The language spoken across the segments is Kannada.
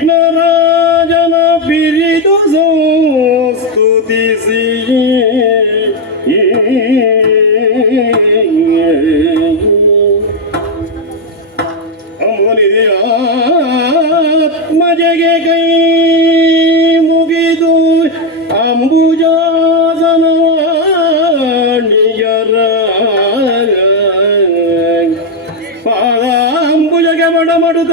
ವಿಘ್ನರಾಜನ ಬಿರಿದು ಸ್ತುತಿಸಿ ಅವನಿದೆ ಆತ್ಮಜಗೆ ಕೈ ಮುಗಿದು ಅಂಬುಜಾಸನ ನಿಜರ ಪಾದಾಂಬುಜಗೆ ಮಡಮಡುತ್ತ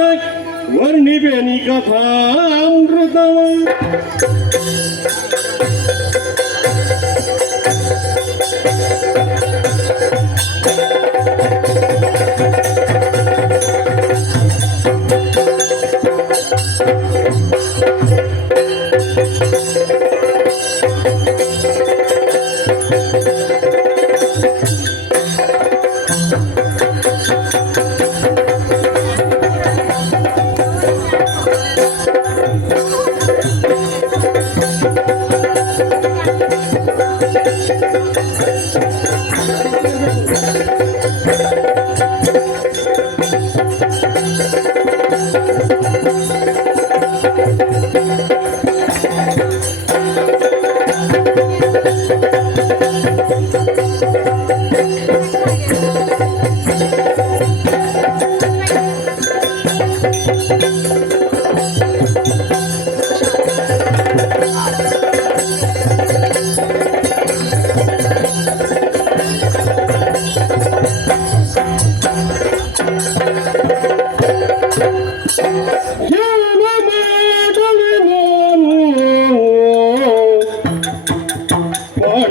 ವರ್ಣಿಬೇನಿ ಕಥಾಮೃತವ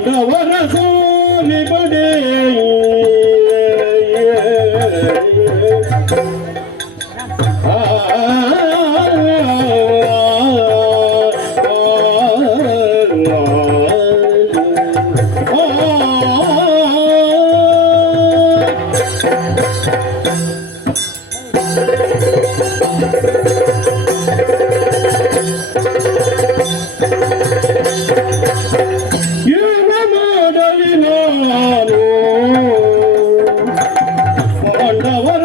ಏನ ಮಾಡಲಿ ನಾನು ಪಾಂಡವರ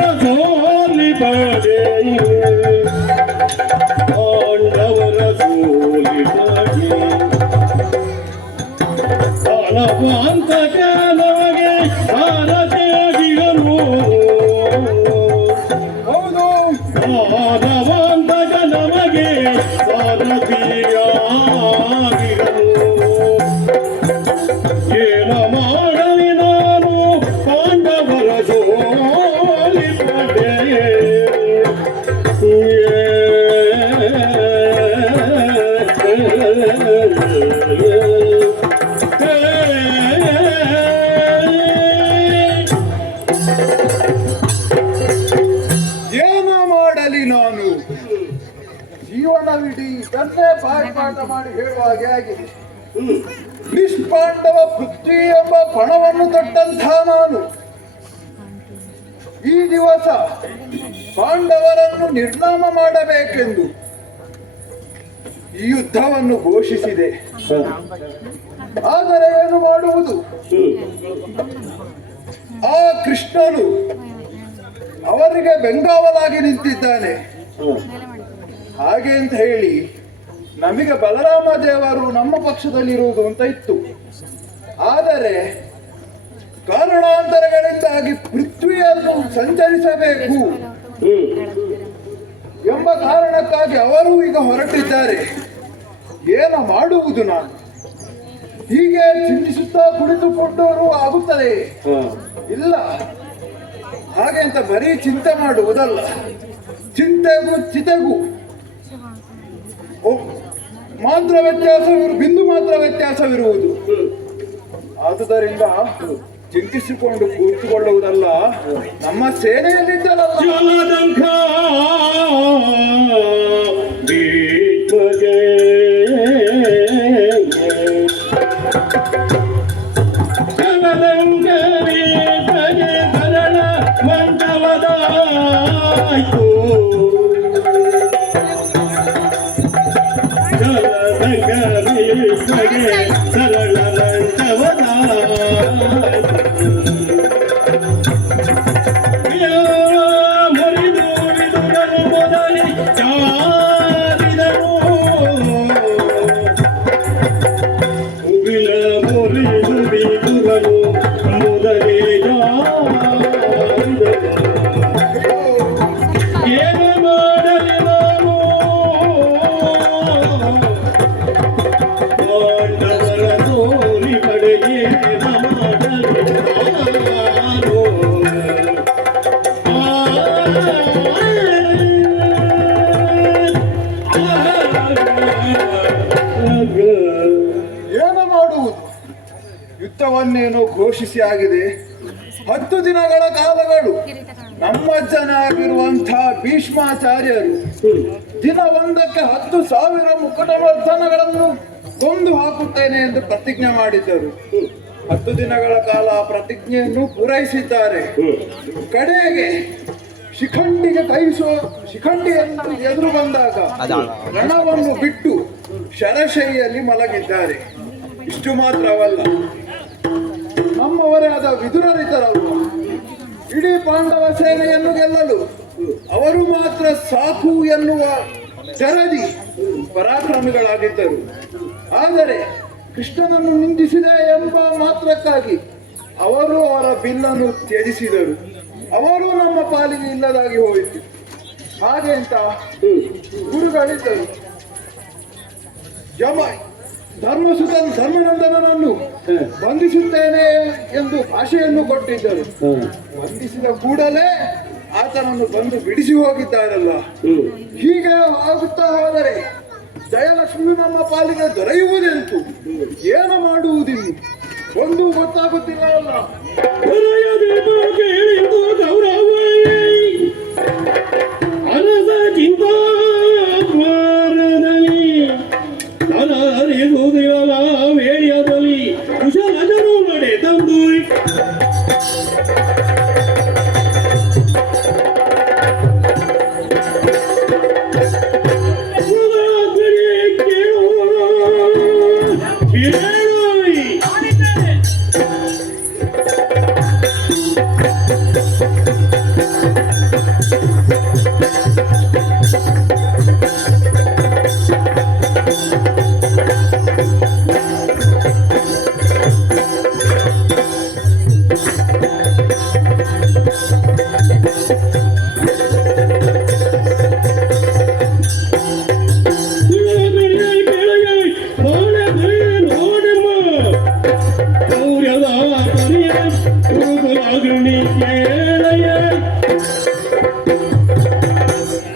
ಸೋಲಿಪಡೆ ತಂದೆ ಬಾಯಿಪಾಠ ಮಾಡಿ ಹೇಳುವ ಹಾಗೆ ಆಗಿದೆ. ನಿಷ್ಪಾಂಡವ ಪೃಥ್ವಿ ಎಂಬ ಪಣವನ್ನು ತೊಟ್ಟಂತಹ ನಾನು ಈ ದಿವಸ ಪಾಂಡವರನ್ನು ನಿರ್ನಾಮ ಮಾಡಬೇಕೆಂದು ಈ ಯುದ್ಧವನ್ನು ಘೋಷಿಸಿದೆ. ಆದರೆ ಏನು ಮಾಡುವುದು? ಆ ಕೃಷ್ಣನು ಅವರಿಗೆ ಬೆಂಗಾವಲಾಗಿ ನಿಂತಿದ್ದಾನೆ. ಹಾಗೆ ಅಂತ ಹೇಳಿ ನಮಗೆ ಬಲರಾಮ ದೇವರು ನಮ್ಮ ಪಕ್ಷದಲ್ಲಿರುವುದು ಅಂತ ಇತ್ತು. ಆದರೆ ಕಾರಣಾಂತರಗಳಿಂದಾಗಿ ಪೃಥ್ವಿಯನ್ನು ಸಂಚರಿಸಬೇಕು ಎಂಬ ಕಾರಣಕ್ಕಾಗಿ ಅವರು ಈಗ ಹೊರಟಿದ್ದಾರೆ. ಏನು ಮಾಡುವುದು? ನಾನು ಹೀಗೆ ಚಿಂತಿಸುತ್ತಾ ಕುಳಿತುಕೊಂಡವರು ಆಗುತ್ತದೆ? ಇಲ್ಲ, ಹಾಗೆ ಅಂತ ಬರೀ ಚಿಂತೆ ಮಾಡುವುದಲ್ಲ, ಚಿಂತೆಗೂ ಚಿತೆಗೂ ಮಾತ್ರ ವ್ಯತ್ಯಾಸವಿರು, ಬಿಂದು ಮಾತ್ರ ವ್ಯತ್ಯಾಸವಿರುವುದು. ಆದುದರಿಂದ ಚಿಂತಿಸಿಕೊಂಡು ಕೂತುಕೊಳ್ಳುವುದಲ್ಲ, ನಮ್ಮ ಸೇನೆಯಲ್ಲಿದ್ದಲ್ಲ ಯುದ್ಧವನ್ನೇನೋ ಘೋಷಿಸಿ ಆಗಿದೆ. 10 ದಿನಗಳ ಕಾಲಗಳು ನಮ್ಮಜ್ಜನಾಗಿರುವಂತಹ ಭೀಷ್ಮಾಚಾರ್ಯರು ದಿನ ಒಂದಕ್ಕೆ 10,000 ಮುಕುಟವರ್ಧನಗಳನ್ನು ಕೊಂದು ಹಾಕುತ್ತೇನೆ ಎಂದು ಪ್ರತಿಜ್ಞೆ ಮಾಡಿದ್ದರು. 10 ದಿನಗಳ ಕಾಲ ಪ್ರತಿಜ್ಞೆಯನ್ನು ಪೂರೈಸಿದ್ದಾರೆ. ಕಡೆಗೆ ಶಿಖಂಡಿಯನ್ನು ಎದುರು ಬಂದಾಗ ರಣವನ್ನು ಬಿಟ್ಟು ಶರಶೈಯಲ್ಲಿ ಮಲಗಿದ್ದಾರೆ. ಇಷ್ಟು ಮಾತ್ರವಲ್ಲ, ನಮ್ಮವರೇ ಆದ ವಿದುರರಿದ್ದರಲ್ವ, ಇಡೀ ಪಾಂಡವ ಸೇನೆಯನ್ನು ಗೆಲ್ಲಲು ಅವರು ಮಾತ್ರ ಸಾಕು ಎನ್ನುವ ಜರದಿ ಪರಾಕ್ರಮಿಗಳಾಗಿದ್ದರು. ಆದರೆ ಕೃಷ್ಣನನ್ನು ನಿಂದಿಸಿದೆ ಎಂಬ ಮಾತ್ರಕ್ಕಾಗಿ ಅವರು ಅವರ ಬಿಲ್ಲನ್ನು ತ್ಯಜಿಸಿದರು. ಅವರು ನಮ್ಮ ಪಾಲಿಗೆ ಇಲ್ಲದಾಗಿ ಹೋಯಿತು. ಹಾಗೆ ಅಂತ ಗುರುಗಳಿದ್ದರು. ಧರ್ಮನಂದನನ್ನು ಬಂಧಿಸುತ್ತೇನೆ ಎಂದು ಭಾಷೆಯನ್ನು ಕೊಟ್ಟಿದ್ದರು. ಬಂಧಿಸಿದ ಕೂಡಲೇ ಆತನನ್ನು ಬಂದು ಬಿಡಿಸಿ ಹೋಗಿದ್ದಾರಲ್ಲ. ಹೀಗೆ ಆಗುತ್ತಾ ಹೋದರೆ ಜಯಲಕ್ಷ್ಮಿ ನಮ್ಮ ಪಾಲಿಗೆ ದೊರೆಯುವುದೆಂತು? ಏನು ಮಾಡುವುದಿನ್ನು ಒಂದು ಗೊತ್ತಾಗುತ್ತಿಲ್ಲ ಅಲ್ಲ. ವೇಳಿಯದಲ್ಲಿ ಕುಶಲಜರು ನಡೆ ತಂದು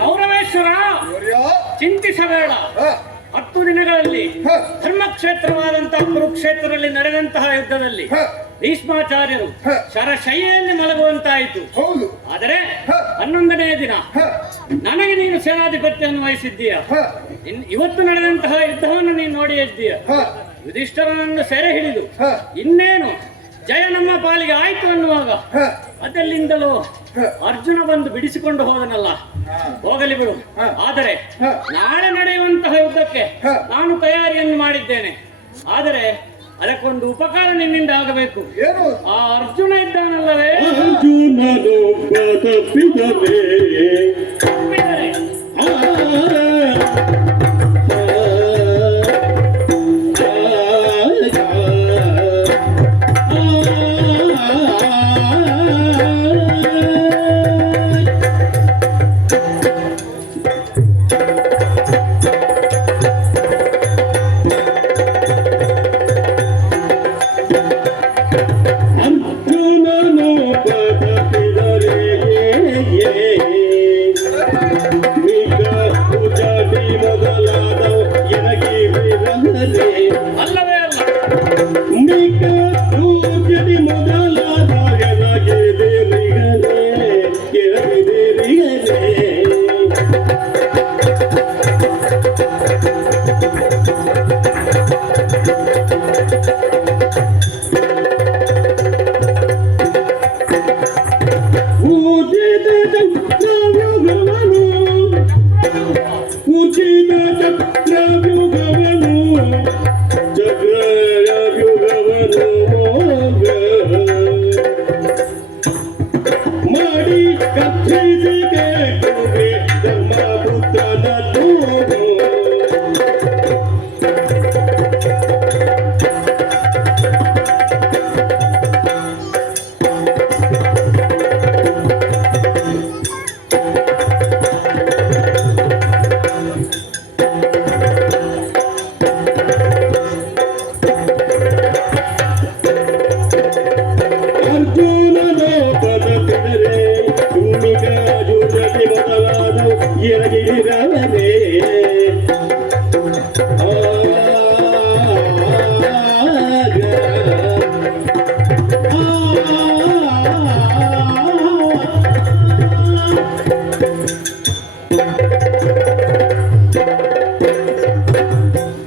ಗೌರವೇಶ್ವರ, ಚಿಂತಿಸಬೇಡ. 10 ದಿನಗಳಲ್ಲಿ ಧರ್ಮಕ್ಷೇತ್ರವಾದಂತಹ ಕುರುಕ್ಷೇತ್ರದಲ್ಲಿ ನಡೆದಂತಹ ಯುದ್ಧದಲ್ಲಿ ಭೀಷ್ಮಾಚಾರ್ಯರು ಶರಶೈಯಲ್ಲಿ ಮಲಗುವಂತಾಯಿತು. ಆದರೆ 11ನೇ ದಿನ ನನಗೆ ನೀನು ಸೇನಾಧಿಪತ್ಯವನ್ನು ವಹಿಸಿದ್ದೀಯ. ಇವತ್ತು ನಡೆದಂತಹ ಯುದ್ಧವನ್ನು ನೀನು ನೋಡಿ ಇದ್ದೀಯ. ಹ, ಯುಧಿಷ್ಠರನನ್ನು ಸೆರೆ ಹಿಡಿದು ಹ, ಇನ್ನೇನು ಜಯ ನಮ್ಮ ಪಾಲಿಗೆ ಆಯ್ತು ಅನ್ನುವಾಗ ಹ, ಅದಲ್ಲಿಂದಲೂ ಹ. ಅರ್ಜುನ ಬಂದು ಬಿಡಿಸಿಕೊಂಡು ಹೋದನಲ್ಲ. ಹೋಗಲಿ ಬಿಡು. ಹ. ಆದರೆ ಹ. ನಾಳೆ ನಡೆಯುವಂತಹ ಯುದ್ಧಕ್ಕೆ ಹ. ನಾನು ತಯಾರಿಯನ್ನು ಮಾಡಿದ್ದೇನೆ. ಆದರೆ ಅದಕ್ಕೊಂದು ಉಪಕಾರ ನಿನ್ನಿಂದ ಆಗಬೇಕು. ಏನು? ಆ ಅರ್ಜುನ ಇದ್ದಾನಲ್ಲವೇ, ಅರ್ಜುನನೊಬ್ಬ ತಪ್ಪಿದರೆ ತಪ್ಪಿದರೆ ಅಲ್ಲವೇ ಅಲ್ಲ.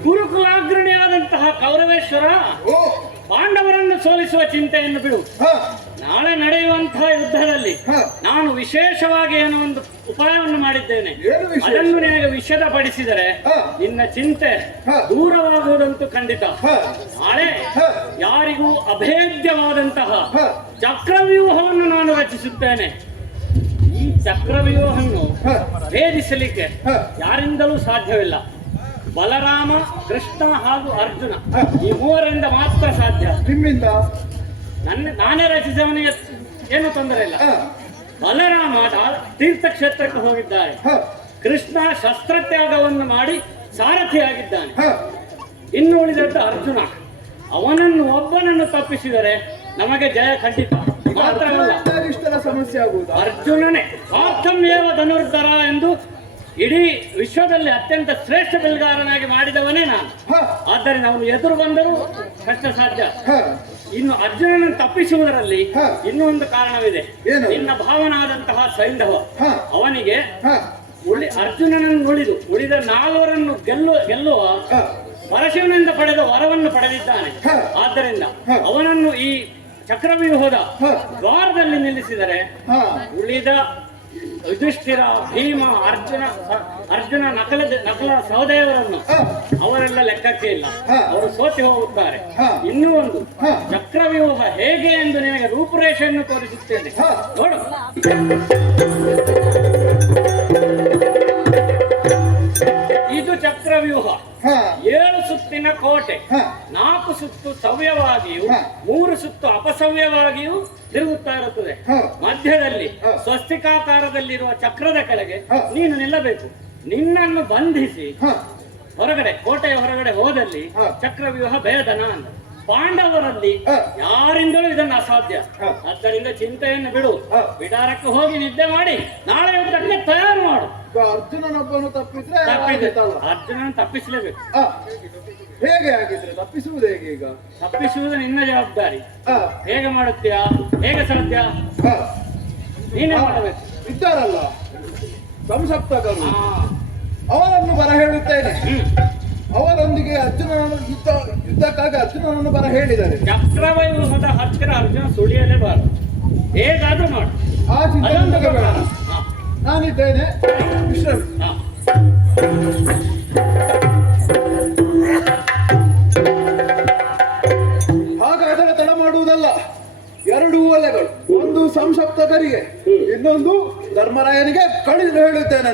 ಗುರುಕುಲಾಗ್ರಣಿಯಾದಂತಹ ಕೌರವೇಶ್ವರ ಓ, ಪಾಂಡವರನ್ನು ಸೋಲಿಸುವ ಚಿಂತೆಯನ್ನು ಬಿಡು. ಹ, ನಾಳೆ ನಡೆಯುವಂತಹ ಯುದ್ಧದಲ್ಲಿ ಹ. ನಾನು ವಿಶೇಷವಾಗಿ ಏನೋ ಒಂದು ಉಪಾಯವನ್ನು ಮಾಡಿದ್ದೇನೆ. ಏನು ವಿಶೇಷ? ಅದನ್ನು ನಿನಗೆ ವಿಷದಪಡಿಸಿದರೆ ಹ. ನಿನ್ನ ಚಿಂತೆ ಹ. ದೂರವಾಗುವುದಂತೂ ಖಂಡಿತ. ಹ. ನಾಳೆ ಹ. ಯಾರಿಗೂ ಅಭೇದ್ಯವಾದಂತಹ ಹ. ಚಕ್ರವ್ಯೂಹವನ್ನು ನಾನು ರಚಿಸುತ್ತೇನೆ. ಈ ಚಕ್ರವ್ಯೂಹವನ್ನು ಹ. ಭೇದಿಸಲಿಕ್ಕೆ ಹ. ಯಾರಿಂದಲೂ ಸಾಧ್ಯವಿಲ್ಲ. ಬಲರಾಮ, ಕೃಷ್ಣ ಹಾಗೂ ಅರ್ಜುನ ಹ. ಈ ಮೂವರಿಂದ ಮಾತ್ರ ಸಾಧ್ಯ. ನಿಮ್ಮಿಂದ? ನಾನೇ ರಚಿಸವನಿಗೆ ಏನು ತೊಂದರೆ ಇಲ್ಲ. ಹ, ಬಲರಾಮ ತೀರ್ಥಕ್ಷೇತ್ರಕ್ಕೆ ಹೋಗಿದ್ದಾರೆ. ಹ, ಕೃಷ್ಣ ಶಸ್ತ್ರತ್ಯಾಗವನ್ನು ಮಾಡಿ ಸಾರಥಿಯಾಗಿದ್ದಾನೆ. ಹ. ಇನ್ನು ಉಳಿದದ್ದು ಅರ್ಜುನ. ಅವನನ್ನು ಒಬ್ಬನನ್ನು ತಪ್ಪಿಸಿದರೆ ನಮಗೆ ಜಯ ಖಂಡಿತ. ಮಾತ್ರವಲ್ಲ, ಅರ್ಜುನನಿಂದಾಗಿ ಇಷ್ಟೆಲ್ಲ ಸಮಸ್ಯೆ ಆಗುವುದಾ? ಅರ್ಜುನನೇ ಸಾರ್ಥಮ್ಯೇವ ಧನುರ್ಧರ ಎಂದು ಇಡೀ ವಿಶ್ವದಲ್ಲಿ ಅತ್ಯಂತ ಶ್ರೇಷ್ಠ ಬಿಲ್ಗಾರನಾಗಿ ಮಾಡಿದವನೇ ನಾನು. ಹ, ಆದ್ದರಿಂದ ಅವನು ಎದುರು ಬಂದರೂ ಕಷ್ಟ ಸಾಧ್ಯ. ಹ. ಇನ್ನು ಅರ್ಜುನನನ್ನು ತಪ್ಪಿಸುವುದರಲ್ಲಿ ಹ. ಇನ್ನೂ ಒಂದು ಕಾರಣವಿದೆ. ಏನು? ನಿನ್ನ ಭಾವನಾದಂತಹ ಸೈಂಧವ ಹ. ಅವನಿಗೆ ಹ, ಅರ್ಜುನನನ್ನು ಉಳಿದ ನಾಲ್ವರನ್ನು ಗೆಲ್ಲುವ ಹ. ಪರಶಿವನಿಂದ ಪಡೆದ ವರವನ್ನು ಪಡೆದಿದ್ದಾನೆ. ಹ. ಆದ್ದರಿಂದ ಹ. ಅವನನ್ನು ಈ ಚಕ್ರವ್ಯೂಹದ ಹ. ದ್ವಾರದಲ್ಲಿ ನಿಲ್ಲಿಸಿದರೆ ಹ. ಉಳಿದ ಯುಧಿಷ್ಠಿರ, ಭೀಮ, ಅರ್ಜುನ ನಕಲ ಸಹೋದರರನ್ನು ಹ. ಅವರೆಲ್ಲ ಲೆಕ್ಕಕ್ಕೆ ಇಲ್ಲ. ಹ. ಅವರು ಸೋತಿ ಹೋಗುತ್ತಾರೆ. ಹ. ಇನ್ನೂ ಒಂದು ಹ. ಚಕ್ರವ್ಯೂಹ ಹೇಗೆ ಎಂದು ನಿನಗೆ ರೂಪುರೇಷೆಯನ್ನು ತೋರಿಸುತ್ತೇನೆ. ಹ. ನೋಡು. ಇದು ಚಕ್ರವ್ಯೂಹ. ಹ. 7 ಸುತ್ತಿನ ಕೋಟೆ. ಹ. 4 ಸುತ್ತು ಸವ್ಯವಾಗಿಯೂ ಹ. 3 ಸುತ್ತು ಅಪಸವ್ಯವಾಗಿಯೂ ತಿರುಗುತ್ತಾ ಇರುತ್ತದೆ. ಹ. ಮಧ್ಯದಲ್ಲಿ ಹ. ಸ್ವಸ್ತಿಕಾಕಾರದಲ್ಲಿರುವ ಚಕ್ರದ ಕೆಳಗೆ ಹ. ನೀನು ನಿಲ್ಲಬೇಕು. ನಿನ್ನನ್ನು ಬಂಧಿಸಿ ಹ. ಕೋಟೆಯ ಹೊರಗಡೆ ಹೋದಲ್ಲಿ ಹ. ಚಕ್ರವ್ಯೂಹ ಭೇದನ ಅಂತ. ಪಾಂಡವರಲ್ಲಿ ಹ. ಯಾರಿಂದಲೂ ಇದನ್ನು ಅಸಾಧ್ಯ. ಹ. ಆದ್ದರಿಂದ ಚಿಂತೆಯನ್ನು ಬಿಡು. ಹ. ಬಿಡಾರಕ್ಕೆ ಹೋಗಿ ನಿದ್ದೆ ಮಾಡಿ ನಾಳೆ ಯುದ್ಧಕ್ಕೆ ತಯಾರು ಮಾಡು. ಅರ್ಜುನನೊಬ್ಬನು ತಪ್ಪಿದ್ರೆ ತಪ್ಪಿದ ಆಗುತ್ತಲ್ಲ. ಅರ್ಜುನನ ತಪ್ಪಿಸಲೇಬೇಕು. ಹ. ಹೇಗೆ ಆಗಿದ್ರೆ ತಪ್ಪಿಸುವುದು ಹೇಗೆ ಈಗ? ತಪ್ಪಿಸುವುದು ನಿನ್ನ ಜವಾಬ್ದಾರಿ. ಹ. ಹೇಗೆ ಮಾಡುತ್ತೀಯಾ? ಹೇಗೆ ಸಾಧ್ಯ? ಹ. ನೀನೇ ಹ. ಮಾಡಬೇಕು. ಇದ್ದಾರಲ್ಲ ಸಂಸಪ್ತಕರು, ಹಾ. ಅವರನ್ನು ಬರ ಹೇಳುತ್ತೇನೆ. ಅವರೊಂದಿಗೆ ಯುದ್ಧಕ್ಕಾಗಿ ಅರ್ಜುನನನ್ನು ಬರ ಹೇಳಿದ್ದಾರೆ. ಚಕ್ರವ್ಯೂಹದ ಹತ್ತಿರ ಅರ್ಜುನ ಸುಳಿಯಲೇಬಾರದು. ಹೇಗಾದ್ರೂ ಮಾಡು. ಆ ಚಿಂತೆ ಅದೊಂದು ಬೇಡ. ಹಾ. ನಾನಿದ್ದೇನೆ, ವಿಶ್ರಮ್. ಹಾ. ಹಾಗಾದರೆ ತಡ ಮಾಡುವುದಲ್ಲ. 2 ಒಲೆಗಳು, ಒಂದು ಸಂಸಪ್ತಕರಿಗೆ, ಇನ್ನೊಂದು ಧರ್ಮರಾಯನಿಗೆ ಕಳಿದು ಹೇಳುತ್ತೇನೆ.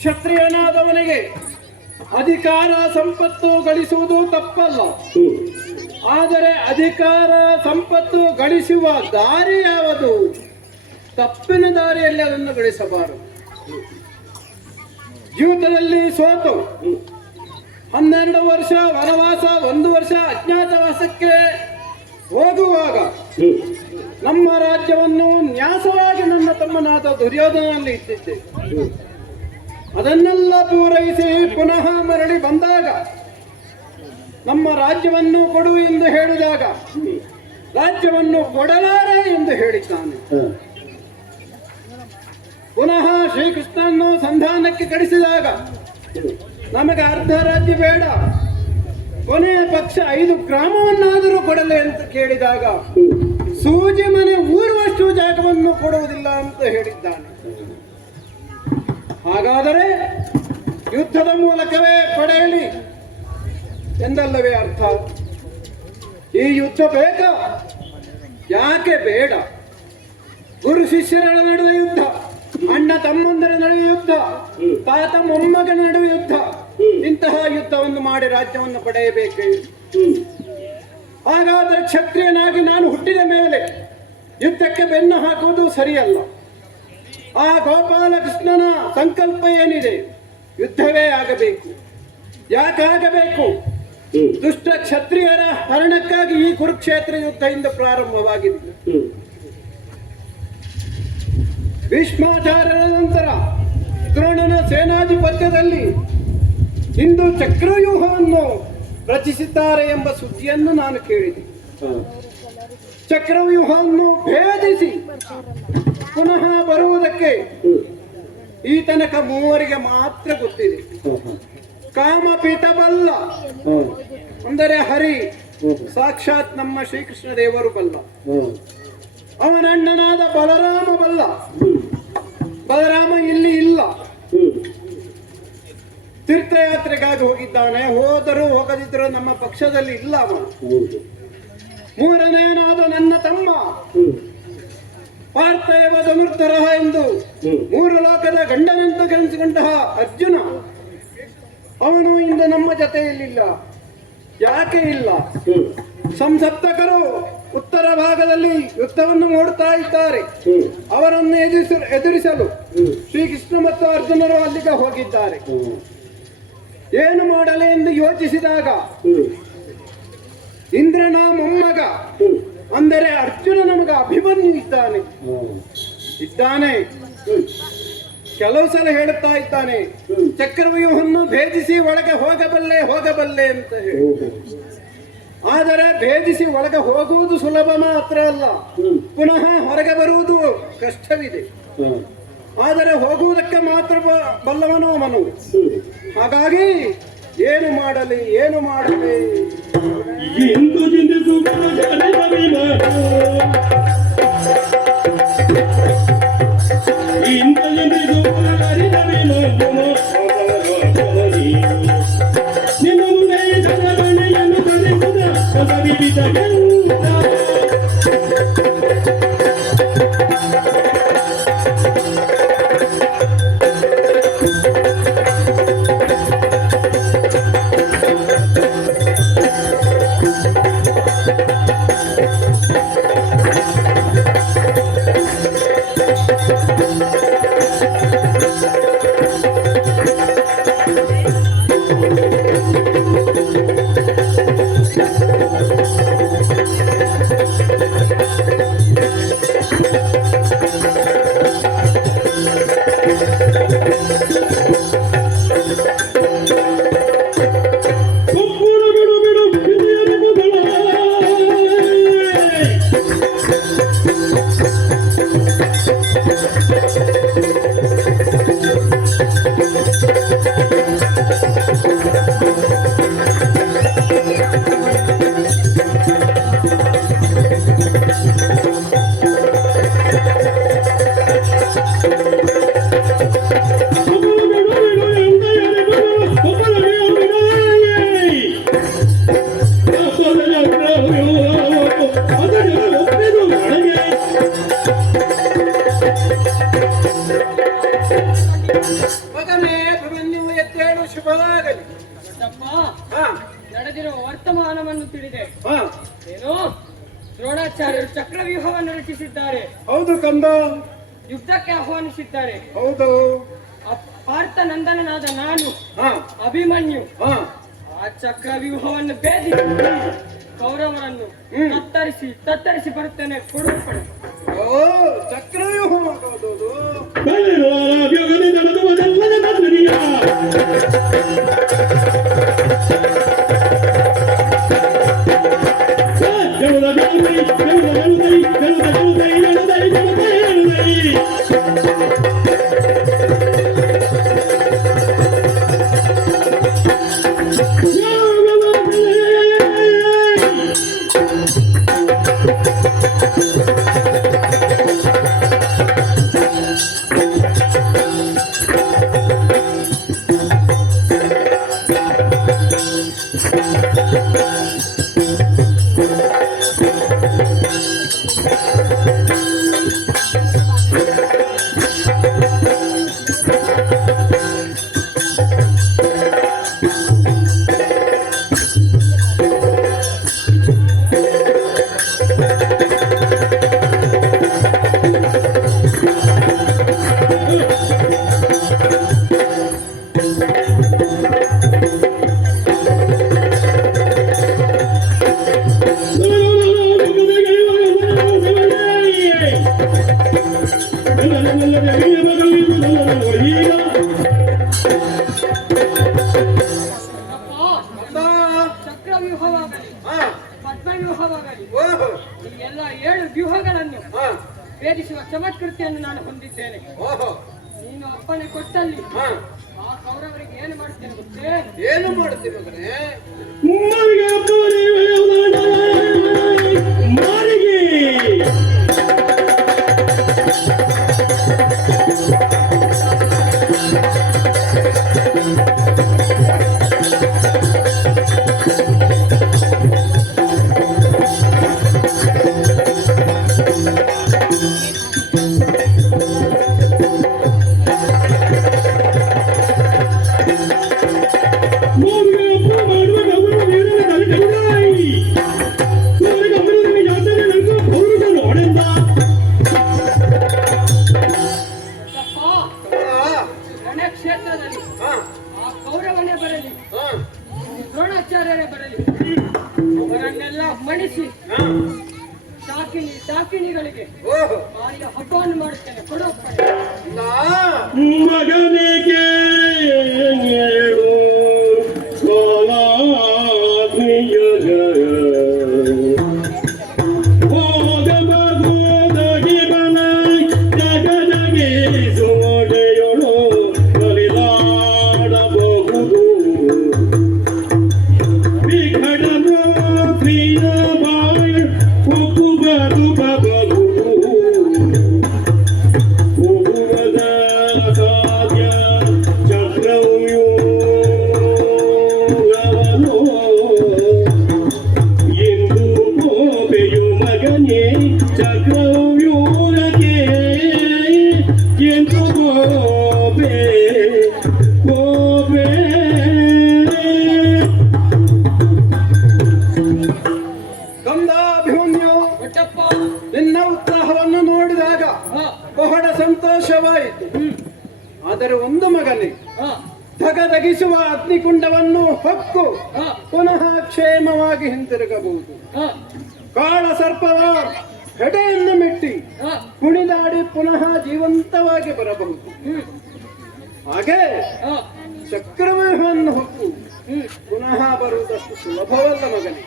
ಕ್ಷತ್ರಿಯನಾದವನಿಗೆ ಅಧಿಕಾರ ಸಂಪತ್ತು ಗಳಿಸುವುದು ತಪ್ಪಲ್ಲ. ಆದರೆ ಅಧಿಕಾರ ಸಂಪತ್ತು ಗಳಿಸುವ ದಾರಿ ಯಾವುದು? ತಪ್ಪಿನ ದಾರಿಯಲ್ಲಿ ಅದನ್ನು ಗಳಿಸಬಾರದು. ಜೀವಿತದಲ್ಲಿ ಸೋತು 12 ವರ್ಷ ವನವಾಸ, 1 ವರ್ಷ ಅಜ್ಞಾತವಾಸಕ್ಕೆ ಹೋಗುವಾಗ ನಮ್ಮ ರಾಜ್ಯವನ್ನು ನ್ಯಾಸವಾಗಿ ನನ್ನ ತಮ್ಮನಾದ ದುರ್ಯೋಧನಲ್ಲಿ ಇಟ್ಟಿದ್ದೆ. ಅದನ್ನೆಲ್ಲ ಪೂರೈಸಿ ಪುನಃ ಮರಳಿ ಬಂದಾಗ ನಮ್ಮ ರಾಜ್ಯವನ್ನು ಕೊಡು ಎಂದು ಹೇಳಿದಾಗ ರಾಜ್ಯವನ್ನು ಕೊಡಲಾರೆ ಎಂದು ಹೇಳಿದ್ದಾನೆ. ಪುನಃ ಶ್ರೀಕೃಷ್ಣನನ್ನು ಸಂಧಾನಕ್ಕೆ ಕಳಿಸಿದಾಗ ನಮಗೆ ಅರ್ಧ ರಾಜ್ಯ ಬೇಡ, ಕೊನೆಯ ಪಕ್ಷ 5 ಗ್ರಾಮವನ್ನಾದರೂ ಕೊಡಲೆ ಅಂತ ಕೇಳಿದಾಗ ಸೂಜಿ ಮನೆ ಊರುವಷ್ಟು ಜಾಗವನ್ನು ಕೊಡುವುದಿಲ್ಲ ಅಂತ ಹೇಳಿದ್ದಾನೆ. ಹಾಗಾದರೆ ಯುದ್ಧದ ಮೂಲಕವೇ ಪಡೆಯಲಿ ಎಂದಲ್ಲವೇ ಅರ್ಥ? ಈ ಯುದ್ಧ ಬೇಕಾ? ಯಾಕೆ ಬೇಡ? ಗುರು ಶಿಷ್ಯರ ನಡುವೆ ಯುದ್ಧ, ಅಣ್ಣ ತಮ್ಮಂದರ ನಡುವೆ ಯುದ್ಧ, ತಾತ ಮೊಮ್ಮಗನ ನಡುವೆ ಯುದ್ಧ. ಇಂತಹ ಯುದ್ಧವನ್ನು ಮಾಡಿ ರಾಜ್ಯವನ್ನು ಪಡೆಯಬೇಕೆ? ಹಾಗಾದರೆ ಕ್ಷತ್ರಿಯನಾಗಿ ನಾನು ಹುಟ್ಟಿದ ಮೇಲೆ ಯುದ್ಧಕ್ಕೆ ಬೆನ್ನು ಹಾಕುವುದು ಸರಿಯಲ್ಲ. ಆ ಗೋಪಾಲಕೃಷ್ಣನ ಸಂಕಲ್ಪ ಏನಿದೆ? ಯುದ್ಧವೇ ಆಗಬೇಕು. ಯಾಕಾಗಬೇಕು? ದುಷ್ಟ ಕ್ಷತ್ರಿಯರ ಹರಣಕ್ಕಾಗಿ ಈ ಕುರುಕ್ಷೇತ್ರ ಯುದ್ಧದಿಂದ ಪ್ರಾರಂಭವಾಗಿದೆ. ಭೀಷ್ಮಾಚಾರ್ಯರ ನಂತರ ದ್ರೋಣನ ಸೇನಾಧಿಪತ್ಯದಲ್ಲಿ ಇಂದು ಚಕ್ರವ್ಯೂಹವನ್ನು ರಚಿಸಿದ್ದಾರೆ ಎಂಬ ಸುದ್ದಿಯನ್ನು ನಾನು ಕೇಳಿದೆ. ಚಕ್ರವ್ಯೂಹವನ್ನು ಭೇದಿಸಿ ಪುನಃ ಬರುವುದಕ್ಕೆ ಈ ತನಕ 3 ಮಾತ್ರ ಗೊತ್ತಿದೆ. ಕಾಮಪೀಠ ಬಲ್ಲ ಅಂದರೆ ಹರಿ, ಸಾಕ್ಷಾತ್ ನಮ್ಮ ಶ್ರೀಕೃಷ್ಣ ದೇವರು ಬಲ್ಲ. ಅವನಣ್ಣನಾದ ಬಲರಾಮ ಬಲ್ಲ. ಬಲರಾಮ ಇಲ್ಲಿ ಇಲ್ಲ, ತೀರ್ಥಯಾತ್ರೆಗಾಗಿ ಹೋಗಿದ್ದಾನೆ. ಹೋದರೂ ಹೋಗದಿದ್ದರೂ ನಮ್ಮ ಪಕ್ಷದಲ್ಲಿ ಇಲ್ಲ ಅವನು. 3ನೇನಾದ ನನ್ನ ತಮ್ಮ, ಪಾರ್ಥೇವ ಧನುರ್ಧರ ಎಂದು 3 ಲೋಕದ ಗಂಡನೆಂದು ಕರೆಸಿಕೊಂಡಹ ಅರ್ಜುನ ಅವನು ಇಂದು ನಮ್ಮ ಜೊತೆಯಲ್ಲಿಲ್ಲ. ಯಾಕೆ ಇಲ್ಲ? ಸಂಸಪ್ತಕರು ಉತ್ತರ ಭಾಗದಲ್ಲಿ ಯುದ್ಧವನ್ನು ಮಾಡುತ್ತಾ ಇದ್ದಾರೆ. ಅವರನ್ನು ಎದುರಿಸಲು ಶ್ರೀಕೃಷ್ಣ ಮತ್ತು ಅರ್ಜುನರು ಅಲ್ಲಿಗೆ ಹೋಗಿದ್ದಾರೆ. ಏನು ಮಾಡಲಿ ಎಂದು ಯೋಚಿಸಿದಾಗ ಇಂದ್ರನ ಮೊಮ್ಮಗ ಅಂದರೆ ಅರ್ಜುನ ನಮಗ ಅಭಿಮನ್ಯು ಇದ್ದಾನೆ. ಕೆಲವು ಸಲ ಹೇಳುತ್ತಾ ಇದ್ದಾನೆ, ಚಕ್ರವ್ಯೂಹವನ್ನು ಭೇದಿಸಿ ಒಳಗೆ ಹೋಗಬಲ್ಲೆ ಅಂತ ಹೇಳಿ. ಆದರೆ ಭೇದಿಸಿ ಒಳಗೆ ಹೋಗುವುದು ಸುಲಭ ಮಾತ್ರ ಅಲ್ಲ, ಪುನಃ ಹೊರಗೆ ಬರುವುದು ಕಷ್ಟವಿದೆ. ಆದರೆ ಹೋಗುವುದಕ್ಕೆ ಮಾತ್ರ ಬಲ್ಲವನು ಅವನು. ಹಾಗಾಗಿ ಏನು ಮಾಡಲಿ ಇಂದು ನಡೆದಿರುವ ವರ್ತಮಾನವನ್ನು ತಿಳಿದೆ. ಏನು ದ್ರೋಣಾಚಾರ್ಯರು ಚಕ್ರವ್ಯೂಹವನ್ನು ರಚಿಸಿದ್ದಾರೆ. ಹೌದು ಕಂದ. ಯುದ್ಧಕ್ಕೆ ಆಹ್ವಾನಿಸಿದ್ದಾರೆ. ಹೌದು. ಪಾರ್ಥ ನಂದನನಾದ ನಾನು ಅಭಿಮನ್ಯು ಆ ಚಕ್ರವ್ಯೂಹವನ್ನು ಭೇದಿಸಿ ಕೌರವರನ್ನು ತತ್ತರಿಸಿ ಬರುತ್ತೇನೆ. ಕೊಡುಪಡೆ ಚಕ್ರವ್ಯೂಹ ಚಕ್ರವ್ಯೂಹವಾಗಲಿ ಪದ್ಮವ್ಯೂಹವಾಗಲಿ ಈ ಎಲ್ಲ 7 ವ್ಯೂಹಗಳನ್ನು ಭೇದಿಸುವ ಚಮತ್ಕೃತಿಯನ್ನು ನಾನು ಹೊಂದಿದ್ದೇನೆ. ನೀನು ಅಪ್ಪಣೆ ಕೊಟ್ಟಲ್ಲಿ ಆ ಕೌರವರಿಗೆ ಏನು ಮಾಡ್ತೇನೆ ಗೊತ್ತೇ? ಏನು ಮಾಡ್ತೀನಿ ಅಂದ್ರೆ ಕ್ಷೇತ್ರದಲ್ಲಿ ಆ ಕೌರವನೇ ಬರಲಿ, ದ್ರೋಣಾಚಾರ್ಯರೇ ಬರಲಿ, ಅವರನ್ನೆಲ್ಲ ಮಣಿಸಿ ಶಾಕಿನಿಗಳಿಗೆ ಭಾರಿ ಹಬ್ಬವನ್ನು ಮಾಡುತ್ತೇನೆ. ಕೊಡೋಪ್ಪಣೆ. ಮಗನೇ ಕೇಳು ಕೋಲಾಗ್ನಿಯಗ ಹೋಗ ಮಗುದಗಿ ಬಲ ಜಗದಗಿ ಸೋಡೆಯೊಳು ಬಲಿದಾಡಬಹುದು ವಿಘಟನ ಪ್ರಿಯ ಬಾಯ ಒಪ್ಪುಗದು ಬಬಲು ಹೋಗುವದ ಸಾಧ್ಯ ಚಕ್ರವ್ಯೂಹವನು ಎಂದು ಕೋಪೆಯು ಮಗನೇ ಚಕ್ರವ್ಯೂಹಕ್ಕೆ ಎಂದು ಕೋಪೆ ಕೋಪೆ ಕಂದಾಭಿಮನ್ಯು, ಕೊಟ್ಟಪ್ಪ. ನಿನ್ನ ಉತ್ಸಾಹವನ್ನು ನೋಡಿದಾಗ ಬಹಳ ಸಂತೋಷವಾಯಿತು. ಆದರೆ ಒಂದು ಮಗನೇ, ಧಗಧಗಿಸುವ ಅಗ್ನಿಕುಂಡವನ್ನು ಹೊಕ್ಕು ಪುನಃ ಕ್ಷೇಮವಾಗಿ ಹಿಂತಿರುಗಬಹುದು. ಕಾಳ ಸರ್ಪವ ಹೆಡೆಯನ್ನು ಮೆಟ್ಟಿ ಕುಣಿದಾಡಿ ಪುನಃ ಜೀವಂತವಾಗಿ ಬರಬಹುದು. ಹಾಗೆ ಚಕ್ರವ್ಯೂಹವನ್ನು ಹೊಕ್ಕು ಪುನಃ ಬರುವುದಷ್ಟು ಸುಲಭವಲ್ಲ ಮಗನೇ.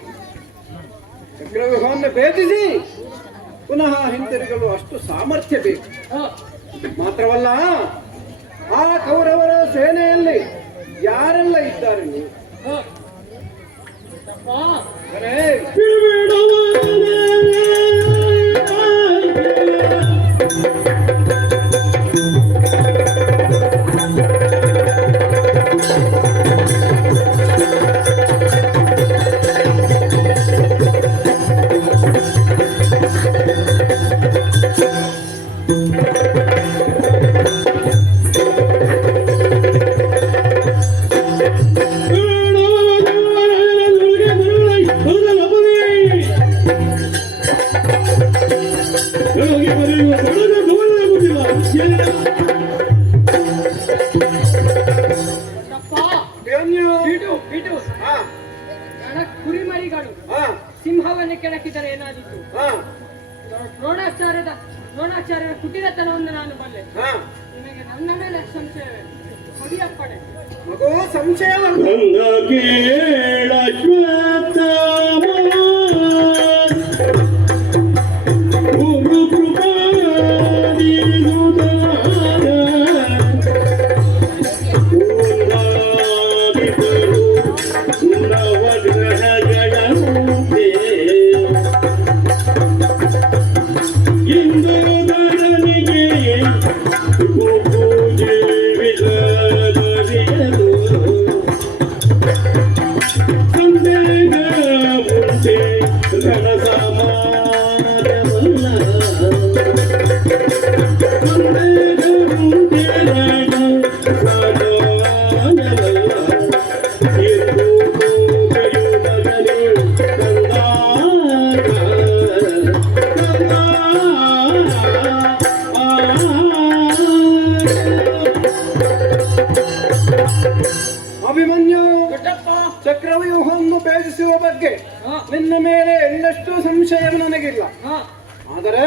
ಚಕ್ರವ್ಯೂಹವನ್ನು ಭೇದಿಸಿ ಪುನಃ ಹಿಂತಿರುಗಲು ಅಷ್ಟು ಸಾಮರ್ಥ್ಯ ಬೇಕು. ಮಾತ್ರವಲ್ಲ, ಆ ಕೌರವರ ಸೇನೆಯಲ್ಲಿ ಯಾರೆಲ್ಲ ಇದ್ದಾರೆ ನೀವು? ಅರೇ, ಬಿಡು. ಕುರಿಮರಿಗಳು ಸಿಂಹವನ್ನು ಕೆಣಕಿದರೆ ಏನಾದೀತು? ದ್ರೋಣಾಚಾರ್ಯರ ಕುಟಿಲತನವನ್ನು ನಾನು ಬಲ್ಲೆ. ನಿನಗೆ ನನ್ನ ಮೇಲೆ ಸಂಶಯವೇ? ಹೊಡಿಯಪ್ಪಣೆ. ಮಗು ಸಂಶಯವಲ್ಲ. ಅಭಿಮನ್ಯು, ಚಕ್ರವ್ಯೂಹವನ್ನು ಭೇದಿಸುವ ಬಗ್ಗೆ ನಿನ್ನ ಮೇಲೆ ಎಳ್ಳಷ್ಟು ಸಂಶಯ ನನಗಿಲ್ಲ. ಆದರೆ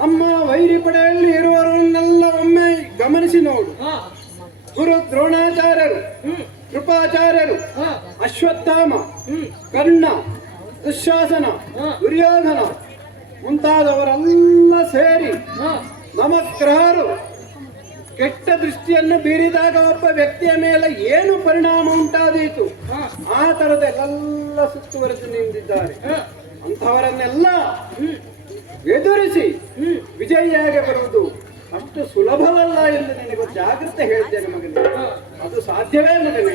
ನಮ್ಮ ವೈರಿ ಪಡೆಯಲ್ಲಿ ಇರುವವರನ್ನೆಲ್ಲ ಒಮ್ಮೆ ಗಮನಿಸಿ ನೋಡು. ಗುರು ದ್ರೋಣಾಚಾರ್ಯರು, ಕೃಪಾಚಾರ್ಯರು, ಅಶ್ವತ್ಥಾಮ, ಕರ್ಣ, ದುಶ್ಯಾಸನ, ದುರ್ಯೋಧನ ಮುಂತಾದವರೆಲ್ಲ ಸೇರಿ ನವಗ್ರಹರು ಕೆಟ್ಟ ದೃಷ್ಟಿಯನ್ನು ಬೀರಿದಾಗ ಒಬ್ಬ ವ್ಯಕ್ತಿಯ ಮೇಲೆ ಏನು ಪರಿಣಾಮ ಉಂಟಾದೀತು ಆ ತರದೆಲ್ಲ ಸುತ್ತುವರೆದು ನಿಂತಿದ್ದಾರೆ. ಅಂತಹವರನ್ನೆಲ್ಲ ಎದುರಿಸಿ ವಿಜಯಿಯಾಗಿ ಬರುವುದು ಅಷ್ಟು ಸುಲಭವಲ್ಲ ಎಂದು ನಿನಗೆ ಜಾಗ್ರತೆ ಹೇಳ್ತೇನೆ ಮಗನೇ. ಅದು ಸಾಧ್ಯವೇ ಮಗನೇ?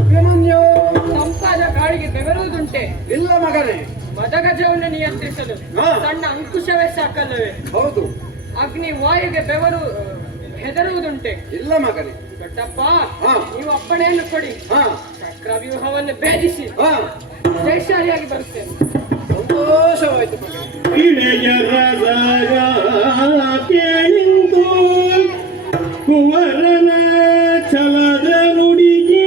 ಅಭಿಮನ್ಯು, ತಂಪಾದ ಗಾಳಿಗೆ ಬೆವರುವುದುಂಟೆ. ಇಲ್ಲ ಮಗನೇ. ಮದಗಜವನ್ನು ನಿಯಂತ್ರಿಸಲು ಹಾ. ಸಣ್ಣ ಅಂಕುಶವೇ ಸಾಕಲ್ಲವೇ? ಹೌದು. ಅಗ್ನಿ ವಾಯುಗೆ ಬೆವರು ಹೆದರುವುದುಂಟೆ. ಇಲ್ಲ ಮಗನೇ. ದೊಡ್ಡಪ್ಪ, ಹಾ. ನೀವು ಅಪ್ಪಣೆಯನ್ನು ಕೊಡಿ. ಹಾ ಚಕ್ರವ್ಯೂಹವನ್ನು ಭೇದಿಸಿ ಹಾ ಜಯಶಾಲಿಯಾಗಿ ಬರುತ್ತೇನೆ. ಸಂತೋಷವಾಯ್ತು ಮಗನೇ. ಇಳೆಯರ ರಾಗ ಕೇಳಿಂದು ಕುವರನ ಛಲದ ನುಡಿಗೆ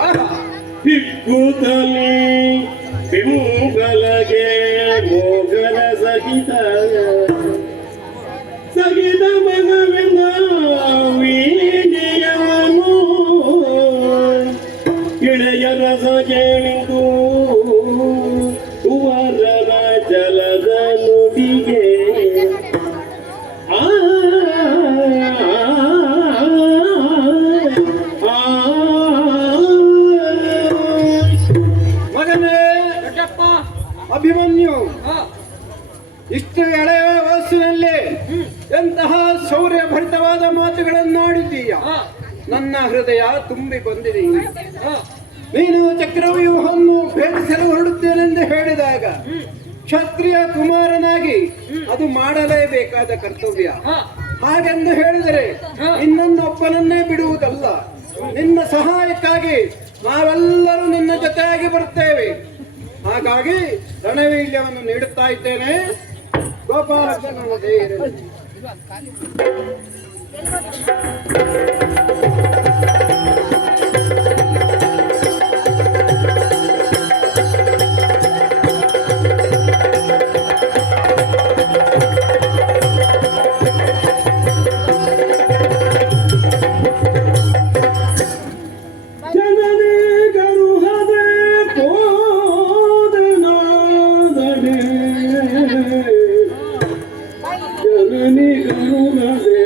ಆಹಾ. ಹಿಕ್ಕುತ್ತಲೇ ಬಿಂಗಲಗೆ ಮೋಗನ ಸಹಿತ ಸಗಿದ ಮಗವೆಂದ ವೀಣೆಯವನು ಇಳೆಯ ರಸ ಕೇಳಿದು ಕುವರನ ಜಲದ ನುಡಿಗೆ ಮಗನೇ ದೊಡ್ಡಪ್ಪ, ಅಭಿಮನ್ಯು, ಹಾ. ಇಷ್ಟು ಎಳೆಯ ವಯಸ್ಸಿನಲ್ಲಿ ಎಂತಹ ಶೌರ್ಯ ಭರಿತವಾದ ಮಾತುಗಳನ್ನಾಡಿದ್ದೀಯ. ಹಾ. ನನ್ನ ಹೃದಯ ತುಂಬಿಕೊಂಡಿದೆ. ಹಾ. ನೀನು ಚಕ್ರವ್ಯೂಹವನ್ನು ಭೇದಿಸಲು ಹೊರಡುತ್ತೇನೆಂದು ಹೇಳಿದಾಗ ಕ್ಷತ್ರಿಯ ಕುಮಾರನಾಗಿ ಅದು ಮಾಡಲೇಬೇಕಾದ ಕರ್ತವ್ಯ. ಹಾ. ಹಾಗೆಂದು ಹೇಳಿದರೆ ಇನ್ನೊಂದೊಬ್ಬನನ್ನೇ ಬಿಡುವುದಲ್ಲ. ನಿನ್ನ ಸಹಾಯಕ್ಕಾಗಿ ನಾವೆಲ್ಲರೂ ನಿನ್ನ ಜೊತೆಯಾಗಿ ಬರುತ್ತೇವೆ. ಹಾಗಾಗಿ ರಣವೀರ್ಯವನ್ನು ನೀಡುತ್ತಾ ಇದ್ದೇನೆ. ಗೋಪಾಲಕೃಷ್ಣನ ಧೈರ್ಯ. ಜನನಿ ಗರುಹದೆ ಪೋದನಾದಡೆ ಜನನಿ ಗರುಹದೆ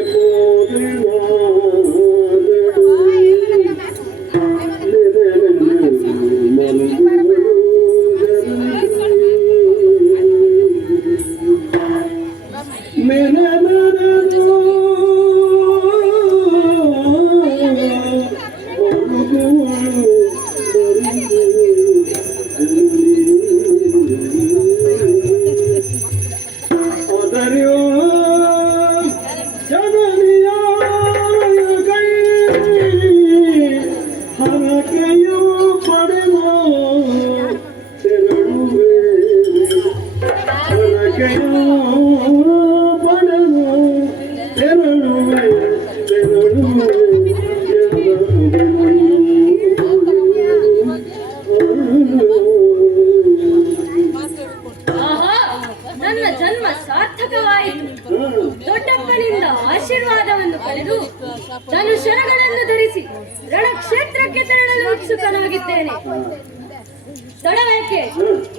ಹರಕೆಯು ಪಡೆದ ತೆರಳುವೆ ಹರಕೆಯು ಪಡೆದ ತೆರಳುವೆ ತೆರಳುವೆ ಆಹಾ, ನನ್ನ ಜನ್ಮ ಸಾರ್ಥಕವಾಯಿತು. ದೊಡ್ಡಪ್ಪನಿಂದ ಆಶೀರ್ವಾದವನ್ನು ಪಡೆದು ಧನುಷರಗಳನ್ನು ಧರಿಸಿ ರಣಕ್ಷೇತ್ರಕ್ಕೆ ತೆರಳಲು ಉತ್ಸುಕನಾಗಿದ್ದೇನೆ. ತಡವೇಕೆ,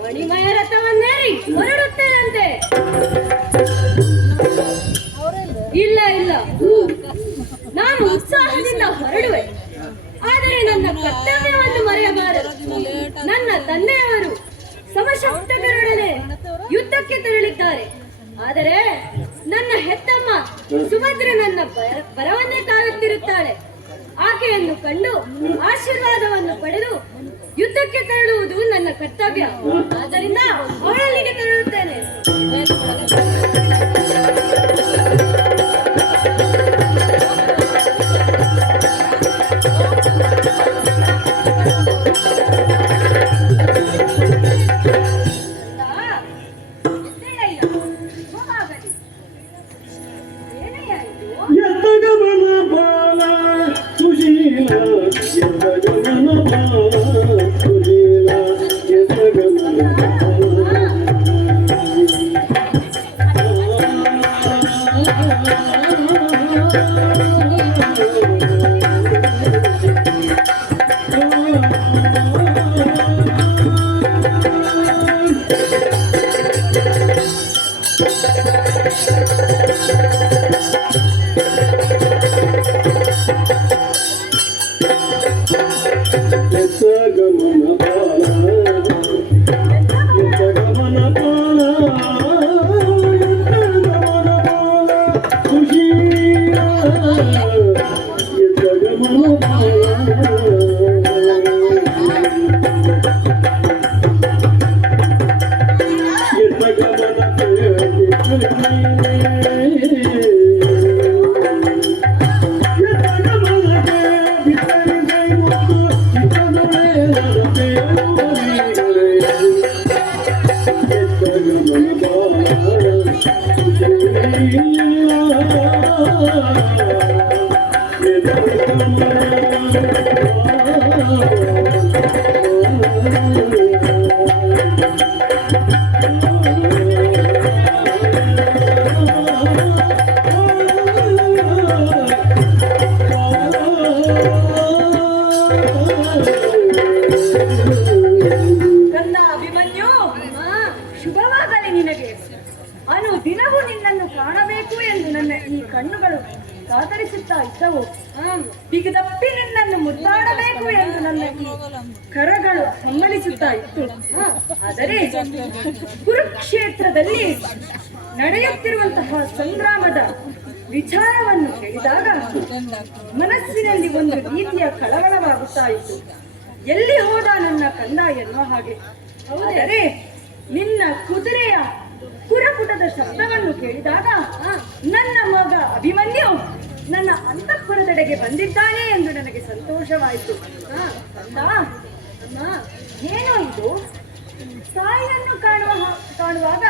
ಮಣಿಮಯ ರಥವನ್ನೇರಿ ಹೊರಡುತ್ತೇನಂತೆ. ಇಲ್ಲ ಇಲ್ಲ, ನಾನು ಉತ್ಸಾಹದಿಂದ ಹೊರಡುವೆ. ಆದರೆ ನನ್ನ ಕರ್ತವ್ಯವನ್ನು ಮರೆಯಬಾರದು. ನನ್ನ ತಂದೆಯವರು ಸಮಶಕ್ತಗರೊಡನೆ ಯುದ್ಧಕ್ಕೆ ತೆರಳಿದ್ದಾರೆ. ಆದರೆ ನನ್ನ ಹೆತ್ತಮ್ಮ ಸುಭದ್ರೆ ನನ್ನ ಬರವನ್ನೇ ಕಾಯುತ್ತಿರುತ್ತಾಳೆ. ಆಕೆಯನ್ನು ಕಂಡು ಆಶೀರ್ವಾದವನ್ನು ಪಡೆದು ಯುದ್ಧಕ್ಕೆ ತೆರಳುವುದು ನನ್ನ ಕರ್ತವ್ಯ. ಆದ್ದರಿಂದ ಅವಳಲ್ಲಿಗೆ ತೆರಳುತ್ತೇನೆ. ಎತ್ತಗಮನ ಬಾಲ ಸುಶೀಲ ಎತ್ತಗಮನ ಬಾಲ ಸುಶೀಲ ಎತ್ತಗಮನ ಬಾಲ ಕಂದ ಅಭಿಮನ್ಯು, ಶುಭವಾಗಲಿ ನಿನಗೆ. ಅನು ದಿನವೂ ನಿನ್ನನ್ನು ಕಾಣಬೇಕು ಎಂದು ನನ್ನ ಈ ಕಣ್ಣುಗಳು ಕಾತರಿಸುತ್ತಾ ಇದ್ದವು. ಬಿಗದಪ್ಪಿ ನಿನ್ನನ್ನು ಮುದ್ದಾಡಬೇಕು ಎಂದು ನನ್ನ ಈ ಕರಗಳು ಹಮ್ಮಲಿಸುತ್ತಾ ಇತ್ತು. ಆದರೆ ಕುರುಕ್ಷೇತ್ರದಲ್ಲಿ ನಡೆಯುತ್ತಿರುವಂತಹ ಸಂಗ್ರಾಮದ ವಿಚಾರವನ್ನು ಕೇಳಿದಾಗ ಮನಸ್ಸಿನಲ್ಲಿ ಒಂದು ರೀತಿಯ ಕಳವಳವಾಗುತ್ತಾ ಇತ್ತು. ಎಲ್ಲಿ ಹೋದ ನನ್ನ ಕಂದ ಎನ್ನುವ ಹಾಗೆ. ಆದರೆ ನಿನ್ನ ಕುದುರೆಯ ಕುರಪುಟದ ಶಬ್ದವನ್ನು ಕೇಳಿದಾಗ ನನ್ನ ಮಗ ಅಭಿಮನ್ಯು ನನ್ನ ಅಂತಃಪುರದೆಡೆಗೆ ಬಂದಿದ್ದಾನೆ ಎಂದು ನನಗೆ ಸಂತೋಷವಾಯಿತು. ಕಂದ, ಅಮ್ಮ, ಏನೋ ಇದು? ತಾಯಿಯನ್ನು ಕಾಣುವಾಗ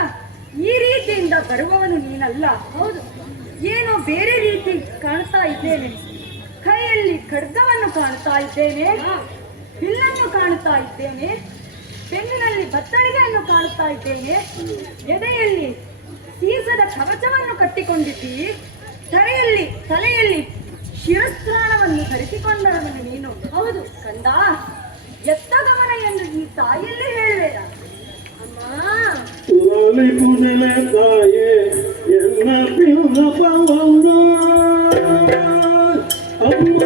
ಈ ರೀತಿಯಿಂದ ಬರುವವನು ನೀನಲ್ಲ. ಹೌದು, ಏನೋ ಬೇರೆ ರೀತಿ ಕಾಣ್ತಾ ಇದ್ದೇನೆ. ಕೈಯಲ್ಲಿ ಖಡ್ಗವನ್ನು ಕಾಣ್ತಾ ಇದ್ದೇನೆ, ಬಿಲ್ಲನ್ನು ಕಾಣುತ್ತಾ ಇದ್ದೇನೆ, ಬೆನ್ನಿನಲ್ಲಿ ಬತ್ತಳಿಗೆಯನ್ನು ಕಾಣುತ್ತಾ ಇದ್ದೇನೆ, ಎದೆಯಲ್ಲಿ ಸೀಸದ ಕವಚವನ್ನು ಕಟ್ಟಿಕೊಂಡಿದ್ದಿ, ತಲೆಯಲ್ಲಿ ಶಿರಸ್ತ್ರಾಣವನ್ನು ಧರಿಸಿಕೊಂಡವನು ನೀನು. ಹೌದು ಕಂದ, ಎತ್ತ ಗಮನ ಎಂದು ಈ ತಾಯಿಯಲ್ಲಿ ಹೇಳುವೆಯ? ಅಮ್ಮ, ತಾಯೇ ಎಲ್ಲ ಪಿಲ್ಲಪವನು ಅಮ್ಮ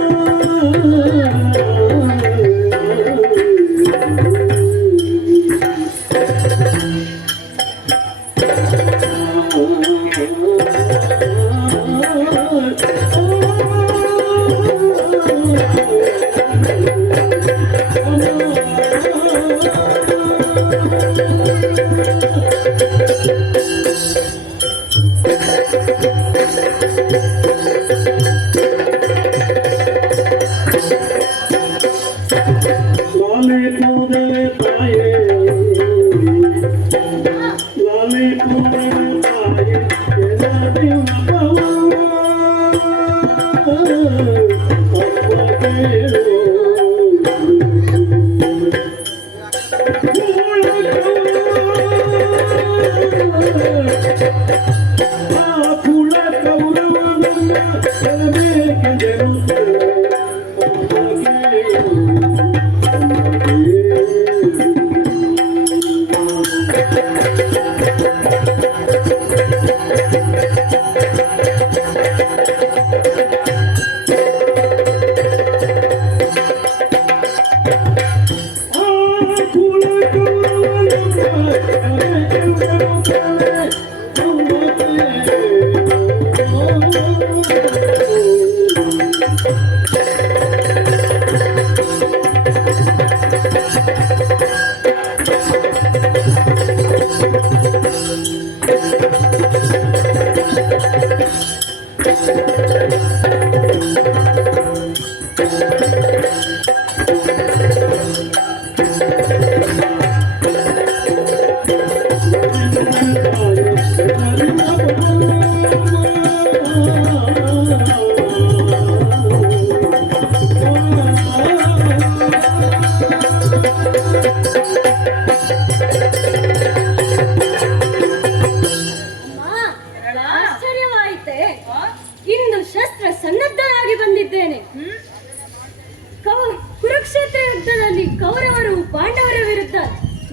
ಕುರುಕ್ಷೇತ್ರ ಯುದ್ಧದಲ್ಲಿ ಕೌರವರು ಪಾಂಡವರ ವಿರುದ್ಧ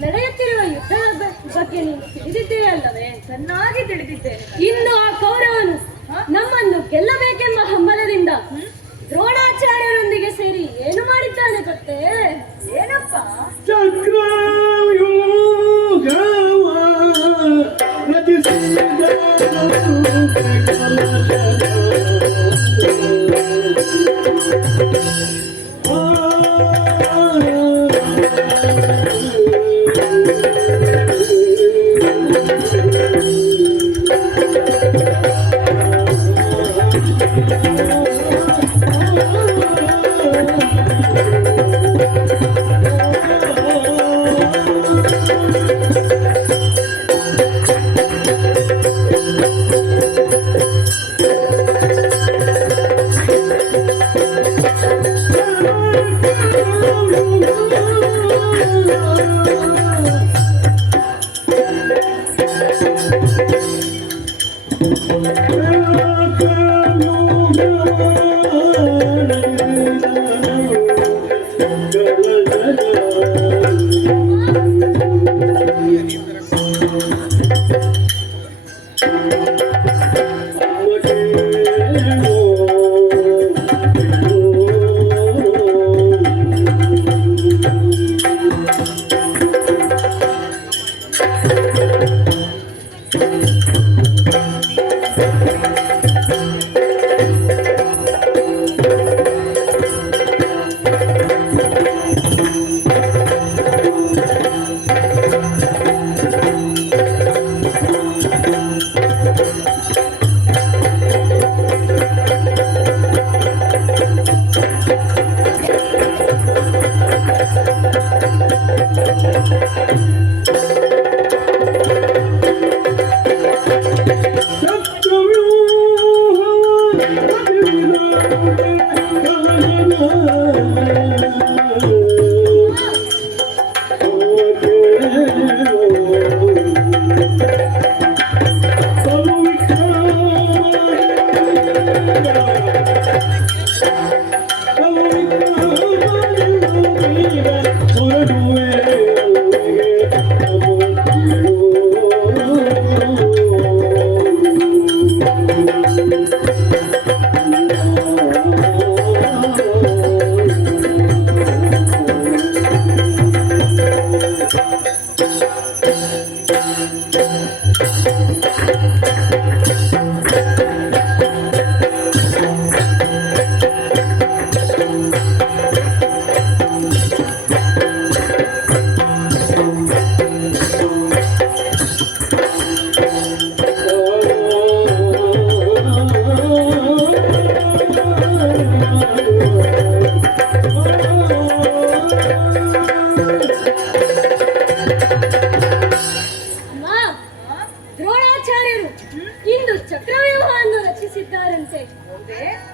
ನಡೆಯುತ್ತಿರುವ ಯುದ್ಧದ ಬಗ್ಗೆ ನೀನು ತಿಳಿದಿದ್ದೇ ಅಲ್ಲವೇ? ಚೆನ್ನಾಗಿ ತಿಳಿದಿದ್ದೇನೆ. ಇನ್ನು ಆ ಕೌರವನು ನಮ್ಮನ್ನು ಗೆಲ್ಲಬೇಕೆಂಬ ಹಂಬಲದಿಂದ ದ್ರೋಣಾಚಾರ್ಯರೊಂದಿಗೆ ಸೇರಿ ಏನು ಮಾಡಿದ್ದಾನೆ ಗೊತ್ತೇ? ಏನಪ್ಪ?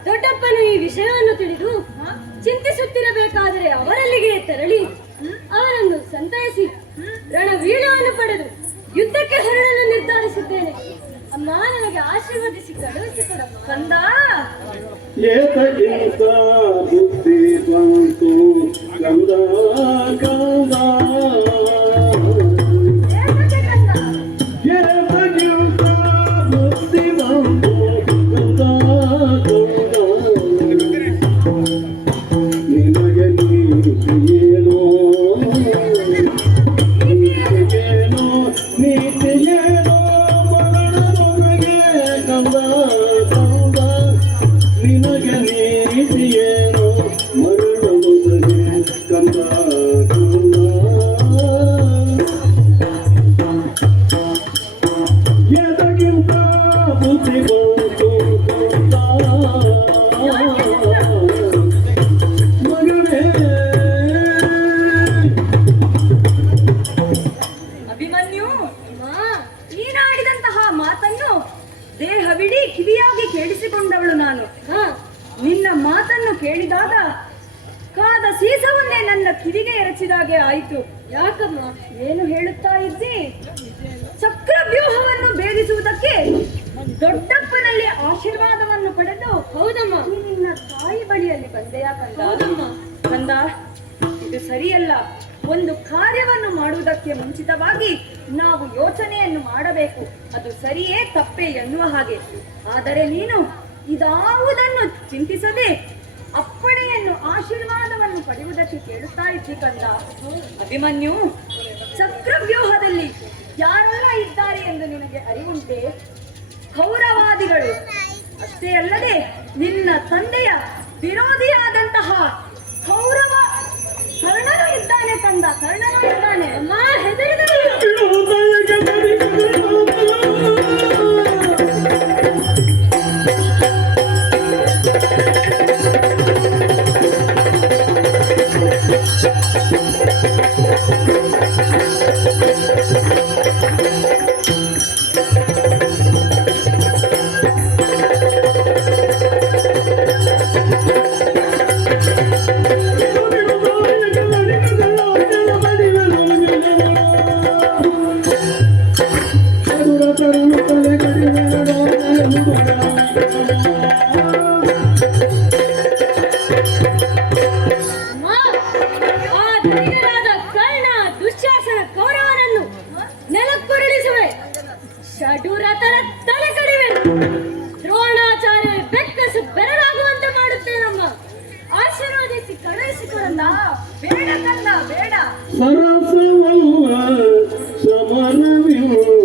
ದೊಡ್ಡಪ್ಪನು ಈ ವಿಷಯವನ್ನು ತಿಳಿದು ಚಿಂತಿಸುತ್ತಿರಬೇಕಾದರೆ ಅವರಲ್ಲಿಗೆ ತೆರಳಿ ಅವರನ್ನು ಸಂತೈಸಿ ರಣವೀರ್ಯವನ್ನು ಪಡೆದು ಯುದ್ಧಕ್ಕೆ ಹೊರಡಲು ನಿರ್ಧರಿಸಿದ್ದೇನೆ. ಅಮ್ಮ, ನನಗೆ ಆಶೀರ್ವದಿಸಿ ಕಳುಹಿಸಿಕೊಡಮ್ಮ. ಕಂದ, ಏತಕ್ಕಿಂತ ಬುದ್ಧಿ ಬಂತು ಕಂದ ಕಂದ, ಏತಕ್ಕಿಂತ ಬುದ್ಧಿ ಬಂತು ಕಂದ ಕಂದ, ನಿನಗೆ ನೀತಿಯೇನೋ ನೀತಿಯೇನೋ ನೀತಿಯೇನೋ ಮರಣದೊಳಗೆ ಕಂದ ಕಂದ, ನಿನಗೆ ನೀತಿಯೇನೋ ಮರಣದೊಳಗೆ ಕಂದ ಕಂದ, ಎದಕ್ಕಿಂತ ಬುದ್ಧಿ ಬಂತು ಕಂದ ಮಗನೇ. ಅಭಿಮನ್ಯು, ನೀನಾಡಿದಂತಹ ಮಾತನ್ನು ದೇಹವಿಡೀ ಕಿವಿಯಾಗಿ ಕೇಳಿಸಿಕೊಂಡವಳು ನಾನು. ನಿನ್ನ ಮಾತನ್ನು ಕೇಳಿದಾಗ ಕಾದ ಸೀಸವನ್ನೇ ನನ್ನ ಕಿವಿಗೆ ಎರಚಿದಾಗೆ ಆಯಿತು. ಯಾಕಮ್ಮ, ಏನು ಹೇಳುತ್ತಾ ಇದ್ದಿ? ಚಕ್ರವ್ಯೂಹವನ್ನು ಭೇದಿಸುವುದಕ್ಕೆ ದೊಡ್ಡಪ್ಪನಲ್ಲಿ ಆಶೀರ್ವಾದವನ್ನು ಪಡೆದು ಹೌದಮ್ಮ ನಿನ್ನ ತಾಯಿ ಬಳಿಯಲ್ಲಿ ಬಂದೆಯಾ ಕಂದ? ಹೌದಮ್ಮ. ಕಂದ, ಇದು ಸರಿಯಲ್ಲ. ಒಂದು ಕಾರ್ಯವನ್ನು ಮಾಡುವುದಕ್ಕೆ ಮುಂಚಿತವಾಗಿ ನಾವು ಯೋಚನೆಯನ್ನು ಮಾಡಬೇಕು. ಅದು ಸರಿಯೇ ತಪ್ಪೇ ಎನ್ನುವ ಹಾಗೆ. ಆದರೆ ನೀನು ಇದಾವುದನ್ನು ಚಿಂತಿಸದೆ ಅಪ್ಪಣೆಯನ್ನು ಆಶೀರ್ವಾದವನ್ನು ಪಡೆಯುವುದಕ್ಕೆ ಕೇಳುತ್ತಾ ಇದ್ದಿ ಕಂದ. ಅಭಿಮನ್ಯು, ಚಕ್ರವ್ಯೂಹದಲ್ಲಿ ಯಾರೆಲ್ಲ ಇದ್ದಾರೆ ಎಂದು ನಿನಗೆ ಅರಿವುಂಟೆ? ಕೌರವಾದಿಗಳು ಅಷ್ಟೇ ಅಲ್ಲದೆ ನಿನ್ನ ತಂದೆಯ ವಿರೋಧಿಯಾದಂತಹ ಕೌರವ ಕರ್ಣನು ಇದ್ದಾನೆ ಕಂದ. ಕರ್ಣನು ಇದ್ದಾನೆ. ಅಮ್ಮ, ಹೆದರಿದರೆ ಷಡೂರತರ ತಲೆ ಕಡಿವೆ. ದ್ರೋಣಾಚಾರ್ಯ ಬೆಕ್ಕಸು ಬೆರಳಾಗುವಂತೆ ಮಾಡುತ್ತೇನಮ್ಮ. ಆಶೀರ್ವದಿಸಿ ಕಳುಹಿಸಿಕೊಡಲ್ಲ. ಬೇಡ ಕಂದ ಬೇಡ. ಸರಸವಲ್ಲ ಸಮರವಿರುವುದು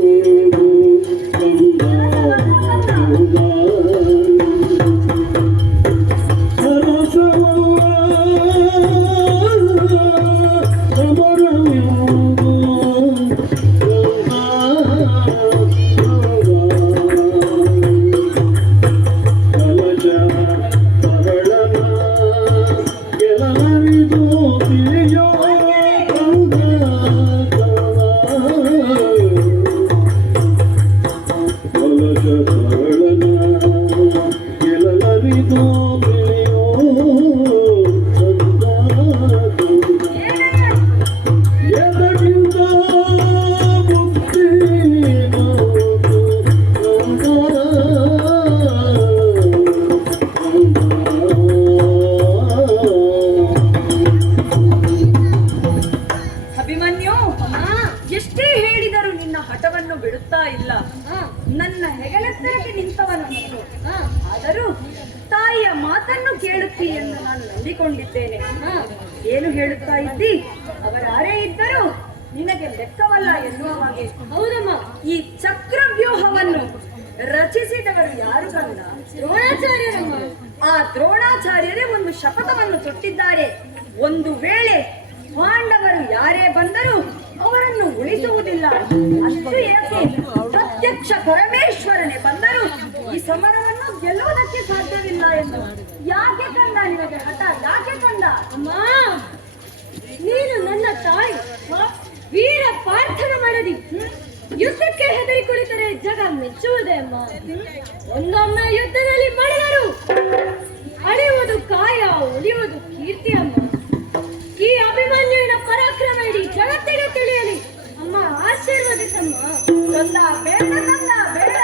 ಅಭಿಮನ್ಯು, ಎಷ್ಟೇ ಹೇಳಿದರೂ ನಿನ್ನ ಹಠವನ್ನು ಬಿಡುತ್ತಾ ಇಲ್ಲ. ನನ್ನ ಹೆಗಲೆತ್ತರಕ್ಕೆ ನಿಂತವನನ್ನು ಆದರೂ ತಾಯಿಯ ಮಾತನ್ನು ಕೇಳುತ್ತಿ ಎಂದು ನಾನು ನಂಬಿಕೊಂಡಿದ್ದೇನೆ. ಏನು ಹೇಳುತ್ತಾ ಇದ್ದಿ? ಅವರಾರೇ ಇದ್ದರೂ ನಿನಗೆ ಲೆಕ್ಕವಲ್ಲ ಎನ್ನುವ ಹಾಗೆ. ಹೌದಮ್ಮ, ಈ ಚಕ್ರವ್ಯೂಹವನ್ನು ರಚಿಸಿದವರು ಯಾರು ಕಂದ? ದ್ರೋಣಾಚಾರ್ಯರಮ್ಮ. ಆ ದ್ರೋಣಾಚಾರ್ಯರೇ ಒಂದು ಶಪಥವನ್ನು ತೊಟ್ಟಿದ್ದಾರೆ. ಒಂದು ವೇಳೆ ಪಾಂಡವರು ಯಾರೇ ಬಂದರೂ ಅವರನ್ನು ಉಳಿಸುವುದಿಲ್ಲ. ಅಷ್ಟು ಏಕೆ, ಪ್ರತ್ಯಕ್ಷ ಪರಮೇಶ್ವರನೇ ಬಂದರೂ ಈ ಸಮರವನ್ನು ಗೆಲ್ಲುವುದಕ್ಕೆ ಸಾಧ್ಯವಿಲ್ಲ ಎಂದು. ಯಾಕೆ ಕಂದ ನಿನಗೆ ಹಠ? ಯಾಕೆ ಕಂದ? ಅಮ್ಮ, ನೀನು ನನ್ನ ತಾಯಿ, ವೀರ ಪಾರ್ಥನ ಮಡದಿ. ಯುದ್ಧಕ್ಕೆ ಹೆದರಿ ಕುಳಿತರೆ ಜಗ ಮೆಚ್ಚುವುದೇ ಅಮ್ಮ. ಒಂದೊಮ್ಮೆ ಯುದ್ಧದಲ್ಲಿ ಮಡಿದರು ಅಳಿಯುವುದು ಕಾಯ, ಉಳಿಯುವುದು ಕೀರ್ತಿ ಅಮ್ಮ. ಈ ಅಭಿಮನ್ಯುವಿನ ಪರಾಕ್ರಮ ಇಡೀ ಜಗತ್ತಿಗೆ ತಿಳಿಯಲಿ ಅಮ್ಮ. ಆಶೀರ್ವದಿಸಮ್ಮ. ಕಂದ ಬೇಡ ಕಂದ ಬೇಡ.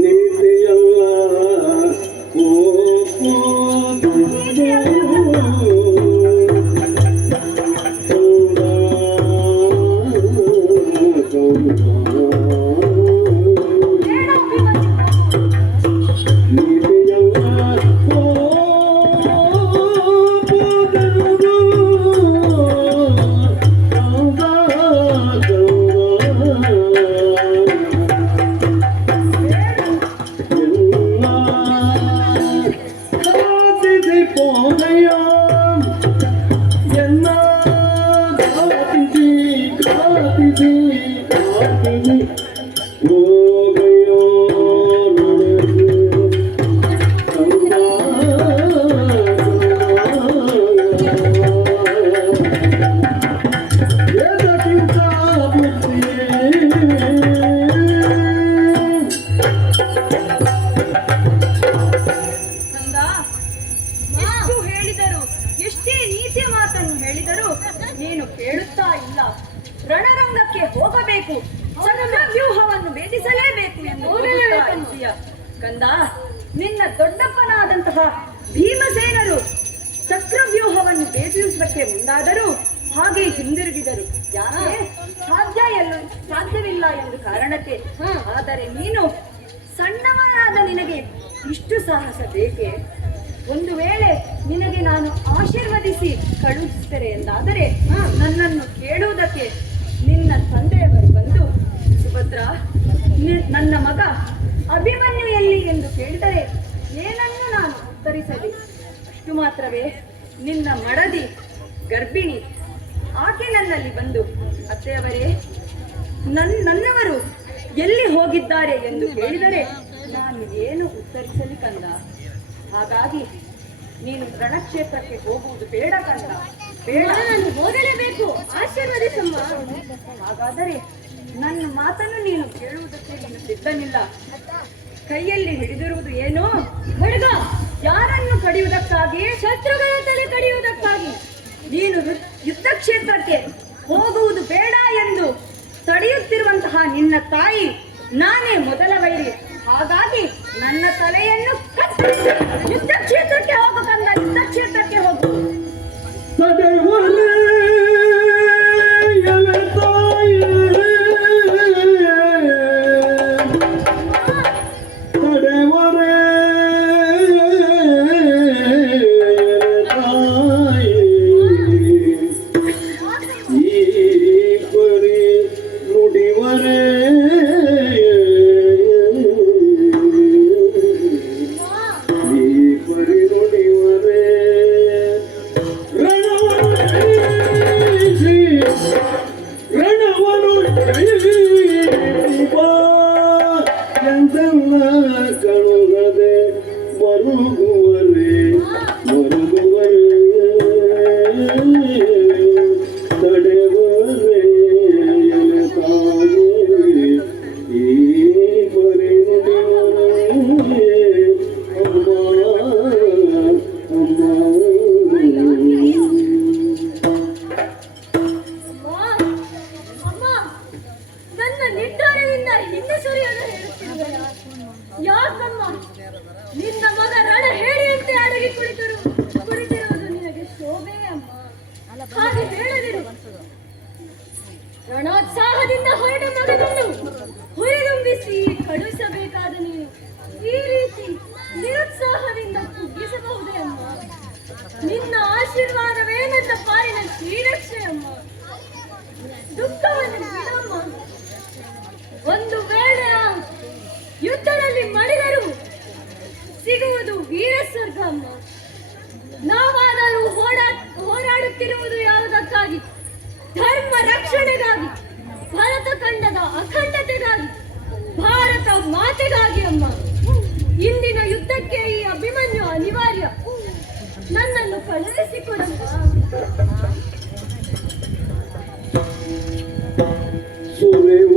ನೀತಿಯಲ್ಲ ನೀನು ಕೇಳುತ್ತಾ ಇಲ್ಲ. ರಣರಂಗಕ್ಕೆ ಹೋಗಬೇಕು, ಚಕ್ರವ್ಯೂಹವನ್ನು ಭೇದಿಸಲೇಬೇಕು ಎಂದು ಕಂದ. ನಿನ್ನ ದೊಡ್ಡಪ್ಪನಾದಂತಹ ಭೀಮಸೇನರು ಚಕ್ರವ್ಯೂಹವನ್ನು ಭೇದಿಸುವುದಕ್ಕೆ ಮುಂದಾದರೂ ಹಾಗೆ ಹಿಂದಿರುಗಿದರು. ಯಾಕೆ? ಸಾಧ್ಯವಿಲ್ಲ ಎಂದು ಕಾರಣಕ್ಕೆ. ಆದರೆ ನೀನು ಸಣ್ಣವನಾದ ನಿನಗೆ ಇಷ್ಟು ಸಾಹಸ ಬೇಕೆ? ಒಂದು ವೇಳೆ ನಿನಗೆ ನಾನು ಆಶೀರ್ವದಿಸಿ ಕಳುಹಿಸುತ್ತೇನೆ ಎಂದಾದರೆ ನನ್ನನ್ನು ಕೇಳುವುದಕ್ಕೆ ನಿನ್ನ ತಂದೆಯವರು ಬಂದು, ಸುಭದ್ರ, ನನ್ನ ಮಗ ಅಭಿಮನ್ಯು ಎಲ್ಲಿ ಎಂದು ಕೇಳಿದರೆ ಏನನ್ನು ನಾನು ಉತ್ತರಿಸಲಿ? ಅಷ್ಟು ಮಾತ್ರವೇ, ನಿನ್ನ ಮಡದಿ ಗರ್ಭಿಣಿ, ಆಕೆ ನನ್ನಲ್ಲಿ ಬಂದು, ಅತ್ತೆಯವರೇ, ನನ್ನವರು ಎಲ್ಲಿ ಹೋಗಿದ್ದಾರೆ ಎಂದು ಕೇಳಿದರೆ ನಾನು ಏನು ಉತ್ತರಿಸಲಿ ಕಂದ? ಹಾಗಾಗಿ ನೀನು ರಣಕ್ಷೇತ್ರಕ್ಕೆ ಹೋಗುವುದು ಬೇಡ ಕಂದ, ಬೇಡ. ನಾನು ಹೋಗಲೇಬೇಕು, ಆಶೀರ್ವದಿಸಮ್ಮ. ಹಾಗಾದರೆ ನನ್ನ ಮಾತನ್ನು ನೀನು ಕೇಳುವುದಕ್ಕೆ ನೀನು ಸಿದ್ಧನಿಲ್ಲ. ಕೈಯಲ್ಲಿ ಹಿಡಿದಿರುವುದು ಏನೋ ಖಡ್ಗ. ಯಾರನ್ನು ಕಡಿಯುವುದಕ್ಕಾಗಿ? ಶತ್ರುಗಳ ತಲೆ ಕಡಿಯುವುದಕ್ಕಾಗಿ. ನೀನು ಯುದ್ಧ ಕ್ಷೇತ್ರಕ್ಕೆ ಹೋಗುವುದು ಬೇಡ ಎಂದು ತಡೆಯುತ್ತಿರುವಂತಹ ನಿನ್ನ ತಾಯಿ ನಾನೇ ಮೊದಲ ವೈರಿ. ಹಾಗಾಗಿ ನನ್ನ ತಲೆಯನ್ನು ಕತ್ತರಿಸಿ ಯುದ್ಧ ಕ್ಷೇತ್ರಕ್ಕೆ ಹೋಗು ಕಂದ, ಯುದ್ಧ ಕ್ಷೇತ್ರಕ್ಕೆ ಹೋಗು. ಎಂತೆಲ್ಲ ಕಳುಗದೆ ಮರುಗುವರೆ ಮರುಗುವರೆ ತಡೆವರೆ ಎಲೆತಾವೆ ಈ ಪರಿಣಿಗೆ ಅಮ್ಮ ಅಮ್ಮ ಅಮ್ಮ, ನನ್ನ ನಿರ್ಧಾರದಿಂದ ಹಿಂದೆ ಸುರಿಯಲು ಹೇಳುತ್ತಿರುವೆಯಾ? ಯಾಕಮ್ಮ ನಿನ್ನ ಮಗ ರಣ ಹೇಳಿಯಂತೆ ಅಡಗಿ ಕುಳಿತಿರುವುದು ನಿನಗೆ ಶೋಭೆ ಅಮ್ಮ. ಹಾಗೆ ಹೇಳದಿರು. ರಣೋತ್ಸಾಹದಿಂದ ಹೊರಟ ಮಗನನ್ನು ಹುರಿದುಂಬಿಸಿ ಕಳುಹಿಸಬೇಕಾದ ನೀನು ಈ ರೀತಿ ನಿರುತ್ಸಾಹದಿಂದ ಕುಗ್ಗಿಸಬಹುದೇ ಅಮ್ಮ? ನಿನ್ನ ಆಶೀರ್ವಾದವೇ ನನ್ನ ಪಾಲಿನ ಶ್ರೀರಕ್ಷೆ ಅಮ್ಮ. ದುಃಖವನ್ನು ಬಿಡಮ್ಮ. ಒಂದು ವೇಳೆ ಯುದ್ಧದಲ್ಲಿ ಮಡಿದರು ಸಿಗುವುದು ವೀರ ಸ್ವರ್ಗ ಅಮ್ಮ. ನಾವಾದರೂ ಹೋರಾಡುತ್ತಿರುವುದು ಯಾವುದಕ್ಕಾಗಿ? ಧರ್ಮ ರಕ್ಷಣೆಗಾಗಿ, ಭರತ ಖಂಡದ ಅಖಂಡತೆಗಾಗಿ, ಭಾರತ ಮಾತೆಗಾಗಿ ಅಮ್ಮ. ಇಂದಿನ ಯುದ್ಧಕ್ಕೆ ಈ ಅಭಿಮನ್ಯು ಅನಿವಾರ್ಯ. ನನ್ನನ್ನು ಕಳುಹಿಸಿಕೊಡಮ್ಮ. ಸುರೇವ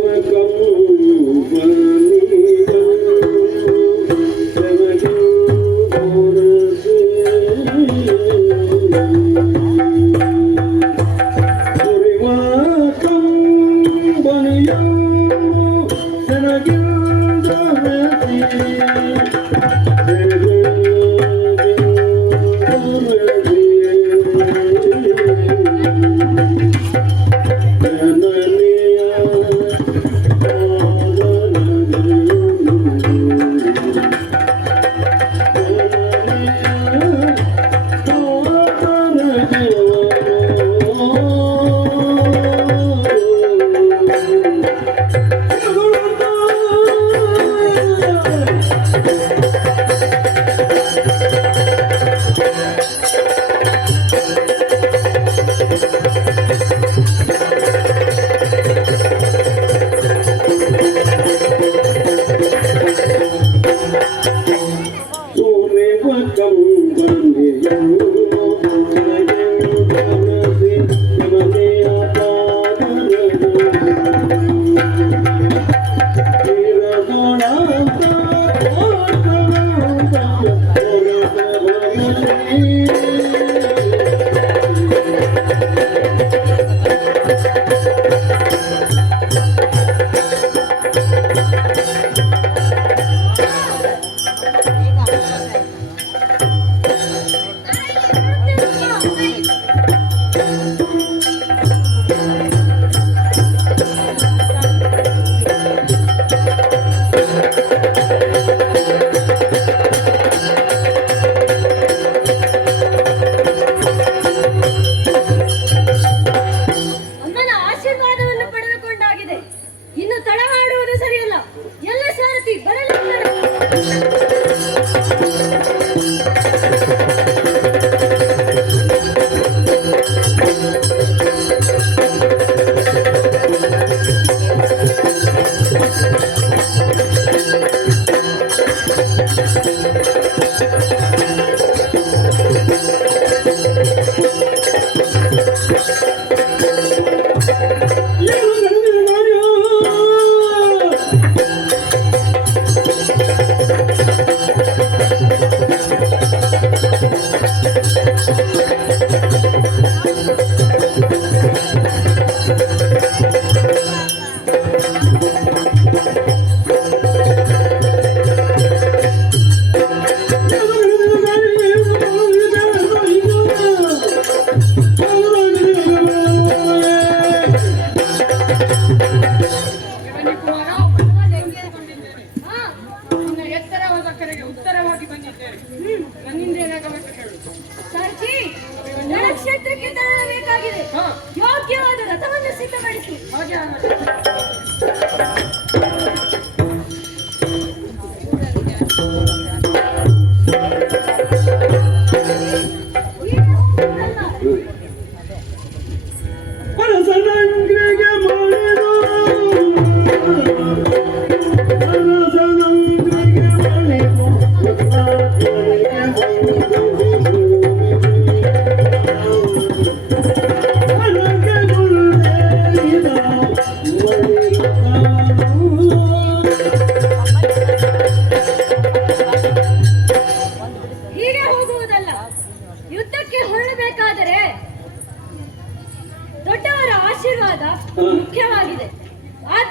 ಪರಸನಂಗ್ರಿಗೆ ಮಾಡಿದ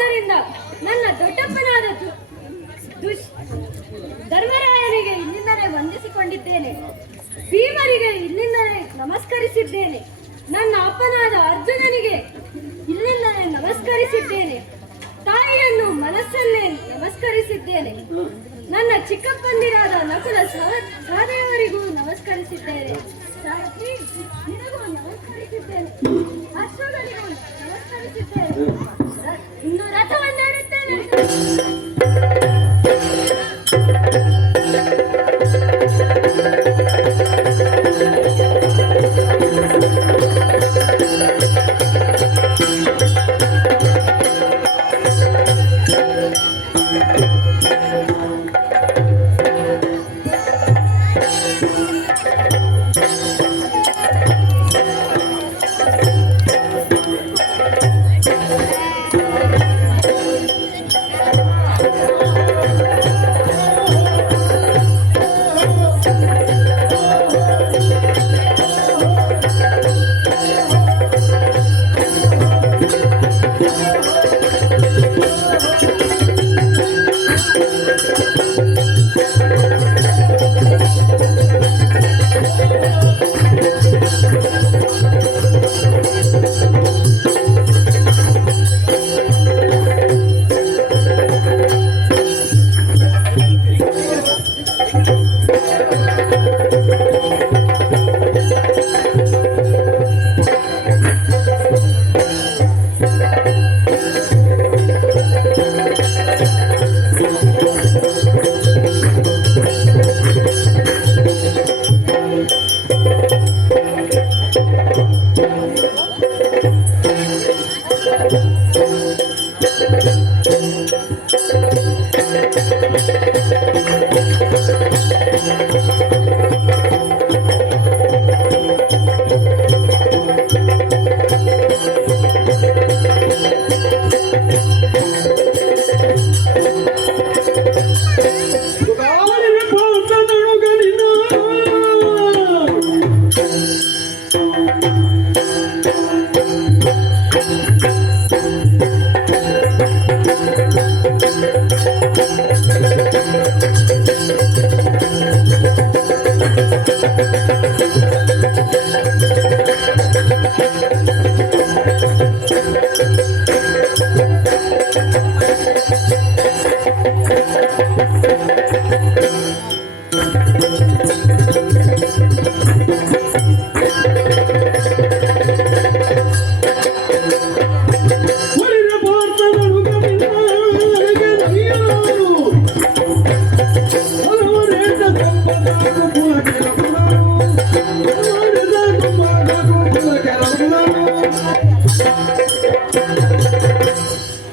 ಆದ್ದರಿಂದ ನನ್ನ ದೊಡ್ಡಪ್ಪನಾದ ಧರ್ಮರಾಯನಿಗೆ ಇಲ್ಲಿಂದಲೇ ವಂದಿಸಿಕೊಂಡಿದ್ದೇನೆ. ಭೀಮರಿಗೆ ಇಲ್ಲಿಂದಲೇ ನಮಸ್ಕರಿಸಿದ್ದೇನೆ. ನನ್ನ ಅಪ್ಪನಾದ ಅರ್ಜುನನಿಗೆ ಇಲ್ಲಿಂದಲೇ ನಮಸ್ಕರಿಸಿದ್ದೇನೆ. ತಾಯಿಯನ್ನು ಮನಸ್ಸಲ್ಲೇ ನಮಸ್ಕರಿಸಿದ್ದೇನೆ. ನನ್ನ ಚಿಕ್ಕಪ್ಪಂದಿರಾದ ನಕುಲ ಸಹದೇವರಿಗೂ ನಮಸ್ಕರಿಸಿದ್ದೇನೆ. ನಿನಗೂ ನಮಸ್ಕರಿಸಿದ್ದೇನೆ. ಅಶ್ವಗಳಿಗೂ ನಮಸ್ಕರಿಸಿದ್ದೇನೆ. ಇಂದು ರಥವನ್ನೇರುತ್ತೇನೆ.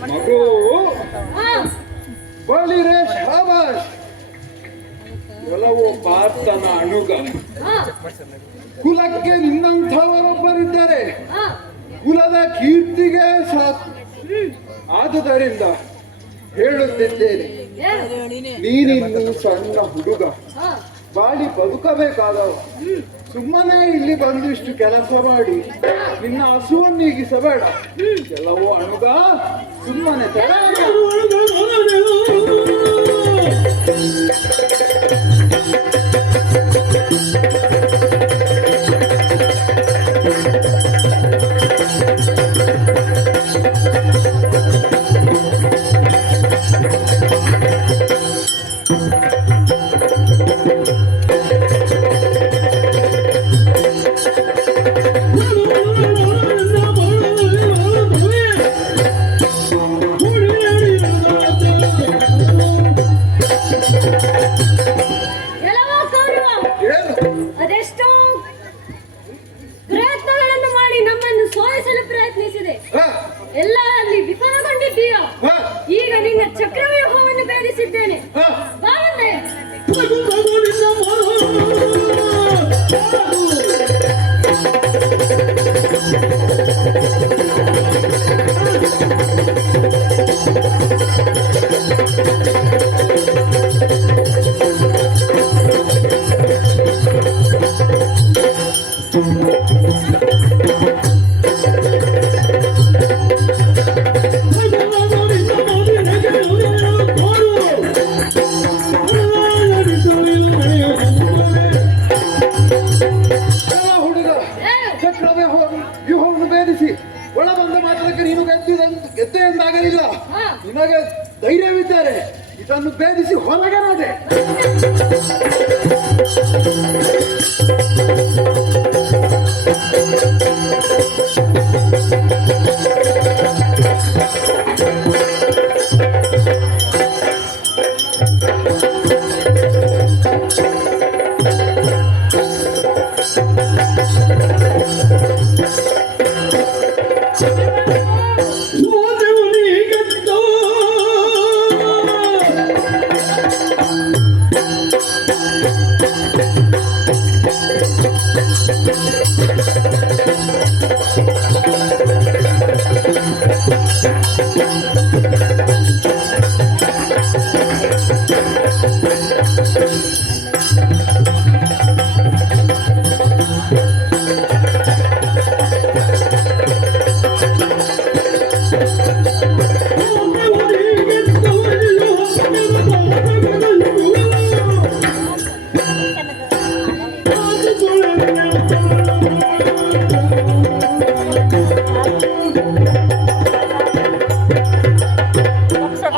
ಮಗು ಬಲಿರೆ ಶಾಬಾಷ್. ಒಲವು ಪಾರ್ಥನ ಅಣುಗ. ಕುಲಕ್ಕೆ ನಿನ್ನಂಥವರೊಬ್ಬರಿದ್ದಾರೆ. ಕುಲದ ಕೀರ್ತಿಗೆ ಸಾಕು. ಆದುದರಿಂದ ಹೇಳುತ್ತಿದ್ದೇನೆ, ನೀನಿನ್ನು ಸಣ್ಣ ಹುಡುಗ, ಬಾಳಿ ಬದುಕಬೇಕಾದವ. ಸುಮ್ಮನೆ ಇಲ್ಲಿ ಬಂದು ಇಷ್ಟು ಕೆಲಸ ಮಾಡಿ ನಿನ್ನ ಹಸುವನ್ನು ನೀಗಿಸಬೇಡ. ಕೆಲವು ಅಣುಗ ಸುಮ್ಮನೆ ಹಾ. ನಿಮಗೆ ಧೈರ್ಯವಿದ್ದಾರೆ ಇದನ್ನು ಭೇದಿಸಿ ಹೊರಗಡೆ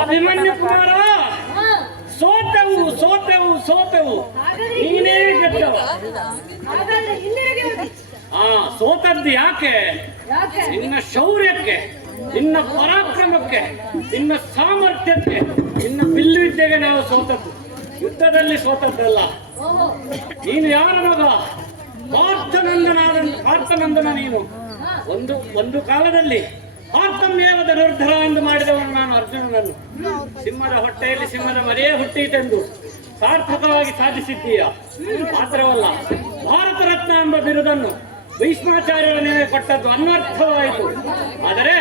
ಅಭಿಮನ್ಯು ಕುಮಾರ, ಸೋತೆವು ಸೋತೆವು ಸೋತೆವು, ನೀನೇ ಗೆದ್ದವ. ಹಾಗಾದ್ರೆ ಹಿಂದಿರುಗಿ ಹೋಗಿ. ಸೋತದ್ದು ಯಾಕೆ? ಯಾಕೆ? ನಿನ್ನ ಶೌರ್ಯಕ್ಕೆ, ನಿನ್ನ ಪರಾಕ್ರಮಕ್ಕೆ, ನಿನ್ನ ಸಾಮರ್ಥ್ಯಕ್ಕೆ, ನಿನ್ನ ಬಿಲ್ಲುವಿದ್ಯೆಗೆ ನಾವು ಸೋತದ್ದು, ಯುದ್ಧದಲ್ಲಿ ಸೋತದ್ದಲ್ಲ. ಓಹೋ. ನೀನು ಯಾರ ಮಗ? ಪಾರ್ಥನಂದನ ನೀನು. ಒಂದು ಕಾಲದಲ್ಲಿ ಪಾರ್ಥಮ್ಯೇವ ಧನುರ್ಧರ ಎಂದು ಮಾಡಿದವನು ನಾನು ಅರ್ಜುನನನ್ನು. ಸಿಂಹದ ಹೊಟ್ಟೆಯಲ್ಲಿ ಸಿಂಹದ ಮರಿಯೇ ಹುಟ್ಟೀತೆಂದು ಸಾರ್ಥಕವಾಗಿ ಸಾಧಿಸಿದ್ದೀಯ. ಮಾತ್ರವಲ್ಲ, ಭಾರತ ರತ್ನ ಎಂಬ ಬಿರುದನ್ನು ಭೀಷ್ಮಾಚಾರ್ಯರ ನಿಮಗೆ ಕೊಟ್ಟದ್ದು ಅನ್ವರ್ಥವಾಯಿತು. ಆದರೆ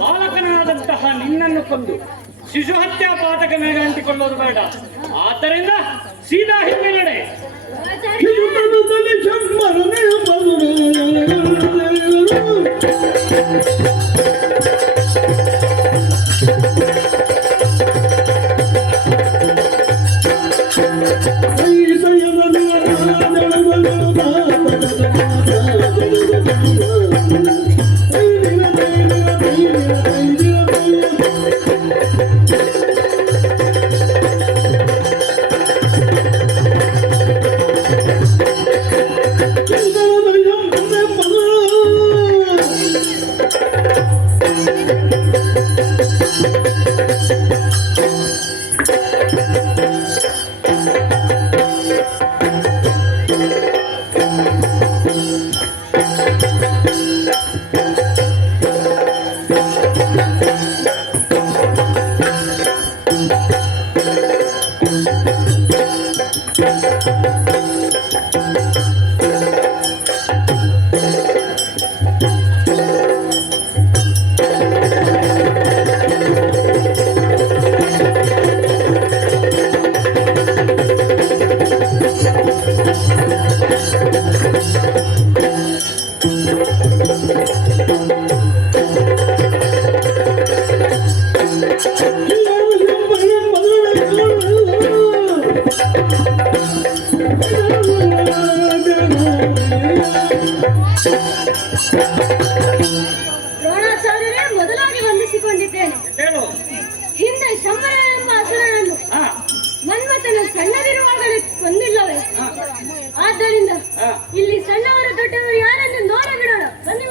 ಬಾಲಕನಾದಂತಹ ನಿನ್ನನ್ನು ಕೊಂದು ಶಿಶು ಹತ್ಯಾ ಪಾತಕ ಮೇಲೆ ಅಂಟಿಕೊಳ್ಳೋದು ಬೇಡ. ಆದ್ದರಿಂದ ಸೀದಾ ಹಿಂದೆ ನಡೆ. ದ್ರೋಣಾಚಾರ್ಯರೇ, ಮೊದಲಾಗಿ ವಂದಿಸಿಕೊಂಡಿದ್ದೇನೆ. ಹಿಂದೆ ಶಂಬರ ಎಂಬ ಅಸುರನನ್ನು ಮನ್ಮಥನ ಸಣ್ಣದಿರುವಾಗಲೇ ಕೊಂದಿಲ್ಲವೇ? ಆದ್ದರಿಂದ ಇಲ್ಲಿ ಸಣ್ಣವರು ದೊಡ್ಡವರು ಯಾರೆಂದು ನೋಡಿ ಬಿಡೋಣ. ಬನ್ನಿ.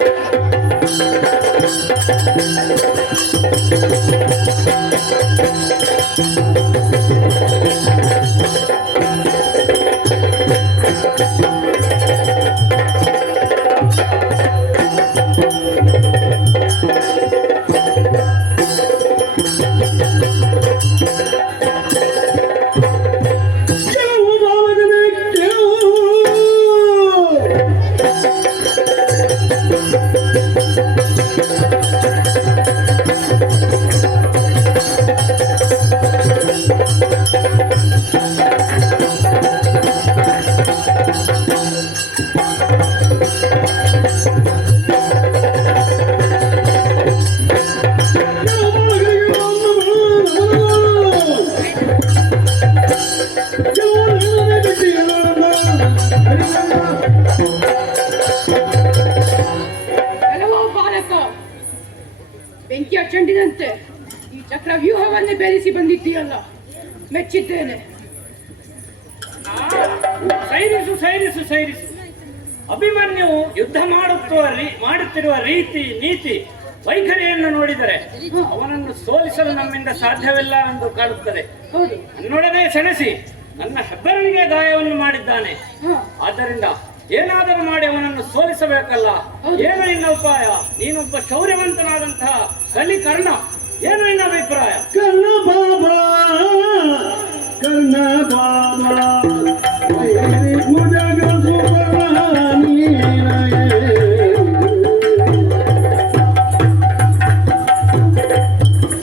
ಬೆಂಕಿಯ ಚೆಂಡಿನಂತೆ ಈ ಚಕ್ರವ್ಯೂಹವನ್ನೇ ಭೇದಿಸಿ ಬಂದಿದ್ದೀಯಲ್ಲ, ಮೆಚ್ಚಿದ್ದೇನೆ. ಸೈರಿಸು ಸೈರಿಸು ಸೈರಿಸು. ಅಭಿಮನ್ಯು ಯುದ್ಧ ಮಾಡುತ್ತಿರುವ ರೀತಿ ನೀತಿ ವೈಖರಿಯನ್ನು ನೋಡಿದರೆ ಅವನನ್ನು ಸೋಲಿಸಲು ನಮ್ಮಿಂದ ಸಾಧ್ಯವಿಲ್ಲ ಎಂದು ಕಾಣುತ್ತದೆ. ಹೌದು, ನನ್ನೊಡನೆ ಸೆಣಸಿ ನನ್ನ ಹೆಬ್ಬರಳಿಗೆ ಗಾಯವನ್ನು ಮಾಡಿದ್ದಾನೆ. ಆದ್ದರಿಂದ ಏನಾದರೂ ಮಾಡಿ ಅವನನ್ನು ಸೋಲಿಸಬೇಕಲ್ಲ. ಏನು ನಿನ್ನ ಉಪಾಯ? ನೀನೊಬ್ಬ ಶೌರ್ಯವಂತನಾದಂತಹ ಕಲಿಕರ್ಣ, ಏನು ನಿನ್ನ ಅಭಿಪ್ರಾಯ? ಕರ್ಣ ಬಾಬಾ ಕರ್ಣ ಬಾಬಾ ಭುಜಗ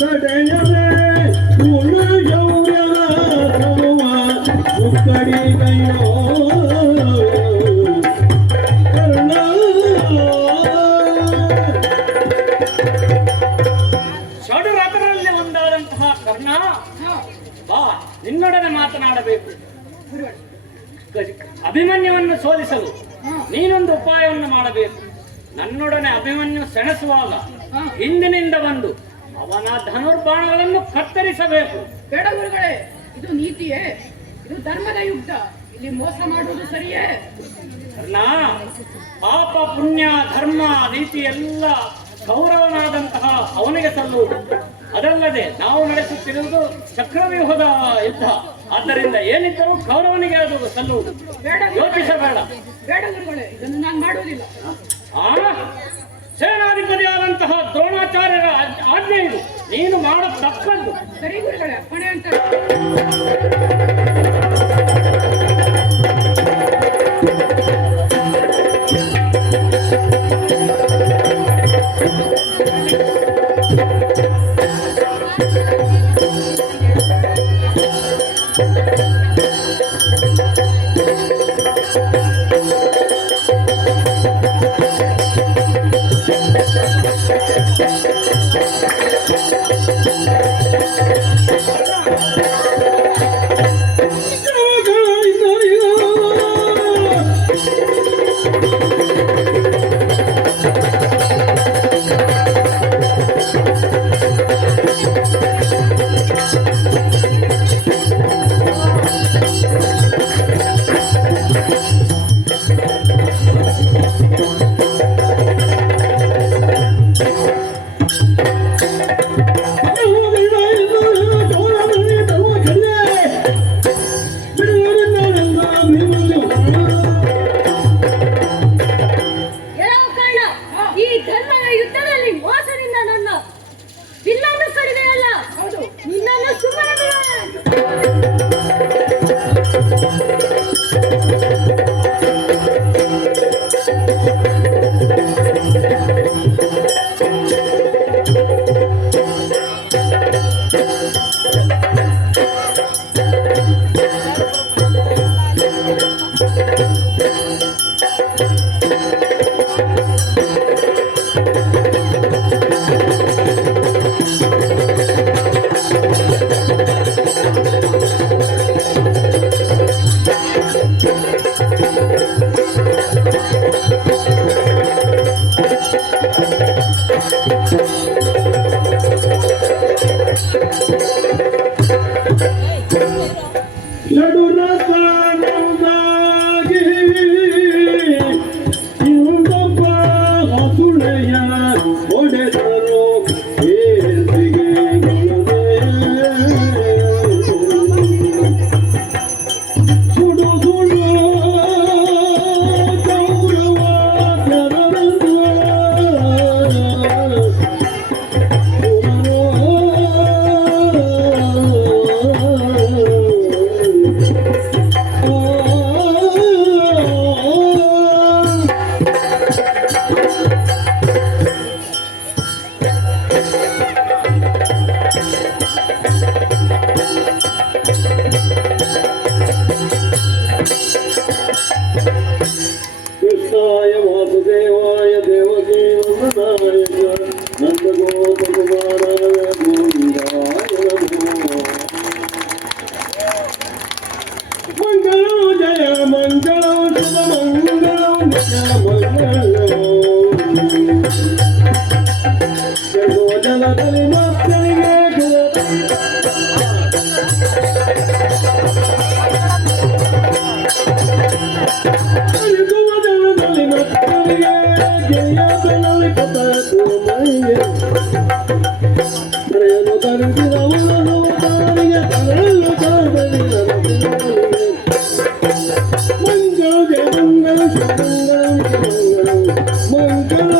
ಸಡೆಯದೆ ಪೂರ್ಣ ಯೌರ್ಯ ಮುಕ್ಕಡಿ ಗೈಯೋ ಕರ್ಣ ಷಡ್ರಥರಲ್ಲಿ ಒಂದಾದಂತಹ ಕರ್ಣ, ಬಾ, ನಿನ್ನೊಡನೆ ಮಾತನಾಡಬೇಕು. ಅಭಿಮನ್ಯುವನ್ನು ಸೋಲಿಸಲು ನೀನೊಂದು ಉಪಾಯವನ್ನು ಮಾಡಬೇಕು. ನನ್ನೊಡನೆ ಅಭಿಮನ್ಯು ಸೆಣಸುವಾಗ ಹಿಂದಿನಿಂದ ಬಂದು ಅವನ ಧನುರ್ಬಾಣಗಳನ್ನು ಕತ್ತರಿಸಬೇಕು. ಬೇಡ ಗುರುಗಳೇ, ಇದು ನೀತಿಯೇ? ಇದು ಧರ್ಮದ ಯುದ್ಧ. ಇಲ್ಲಿ ಮೋಸ ಮಾಡುವುದು ಸರಿಯೇ? ಕರ್ಣ, ಪಾಪ ಪುಣ್ಯ ಧರ್ಮ ನೀತಿ ಎಲ್ಲ ಕೌರವನಾದಂತಹ ಅವನಿಗೆ ಸಲ್ಲುವುದು. ಅದಲ್ಲದೆ ನಾವು ನಡೆಸುತ್ತಿರುವುದು ಚಕ್ರವ್ಯೂಹದ ಯುದ್ಧ. ಆದ್ದರಿಂದ ಏನಿದ್ದರೂ ಕೌರವನಿಗೆ ಅದು ಸಲ್ಲುವುದು. ಯೋಚಿಸಬೇಡ. ಬೇಡ ಗುರುಗಳೇ, ಇದನ್ನು ನಾನು ಮಾಡುವುದಿಲ್ಲ. ಸೇನಾಧಿಪತಿಯಾದಂತಹ ದ್ರೋಣಾಚಾರ್ಯರ ಆಜ್ಞೆ ಇದು. ನೀನು ಮಾಡೋ ತಪ್ಪದ್ದು. ಸರಿ ಗುರುಗಳೇ, ಅಪ್ಪಣೆ ಅಂತ. ಬೆಳಲಿ ಪತ ಮೈಗೆ ರೇನು ತರಿಸಿದವನು ತಾರಿಗೆ ತರಲು ತಾರಲಿ ಮಂಗಳ ಜಯ ಮಂಗಳ ಮಂಗಳ ಮಂಗಳ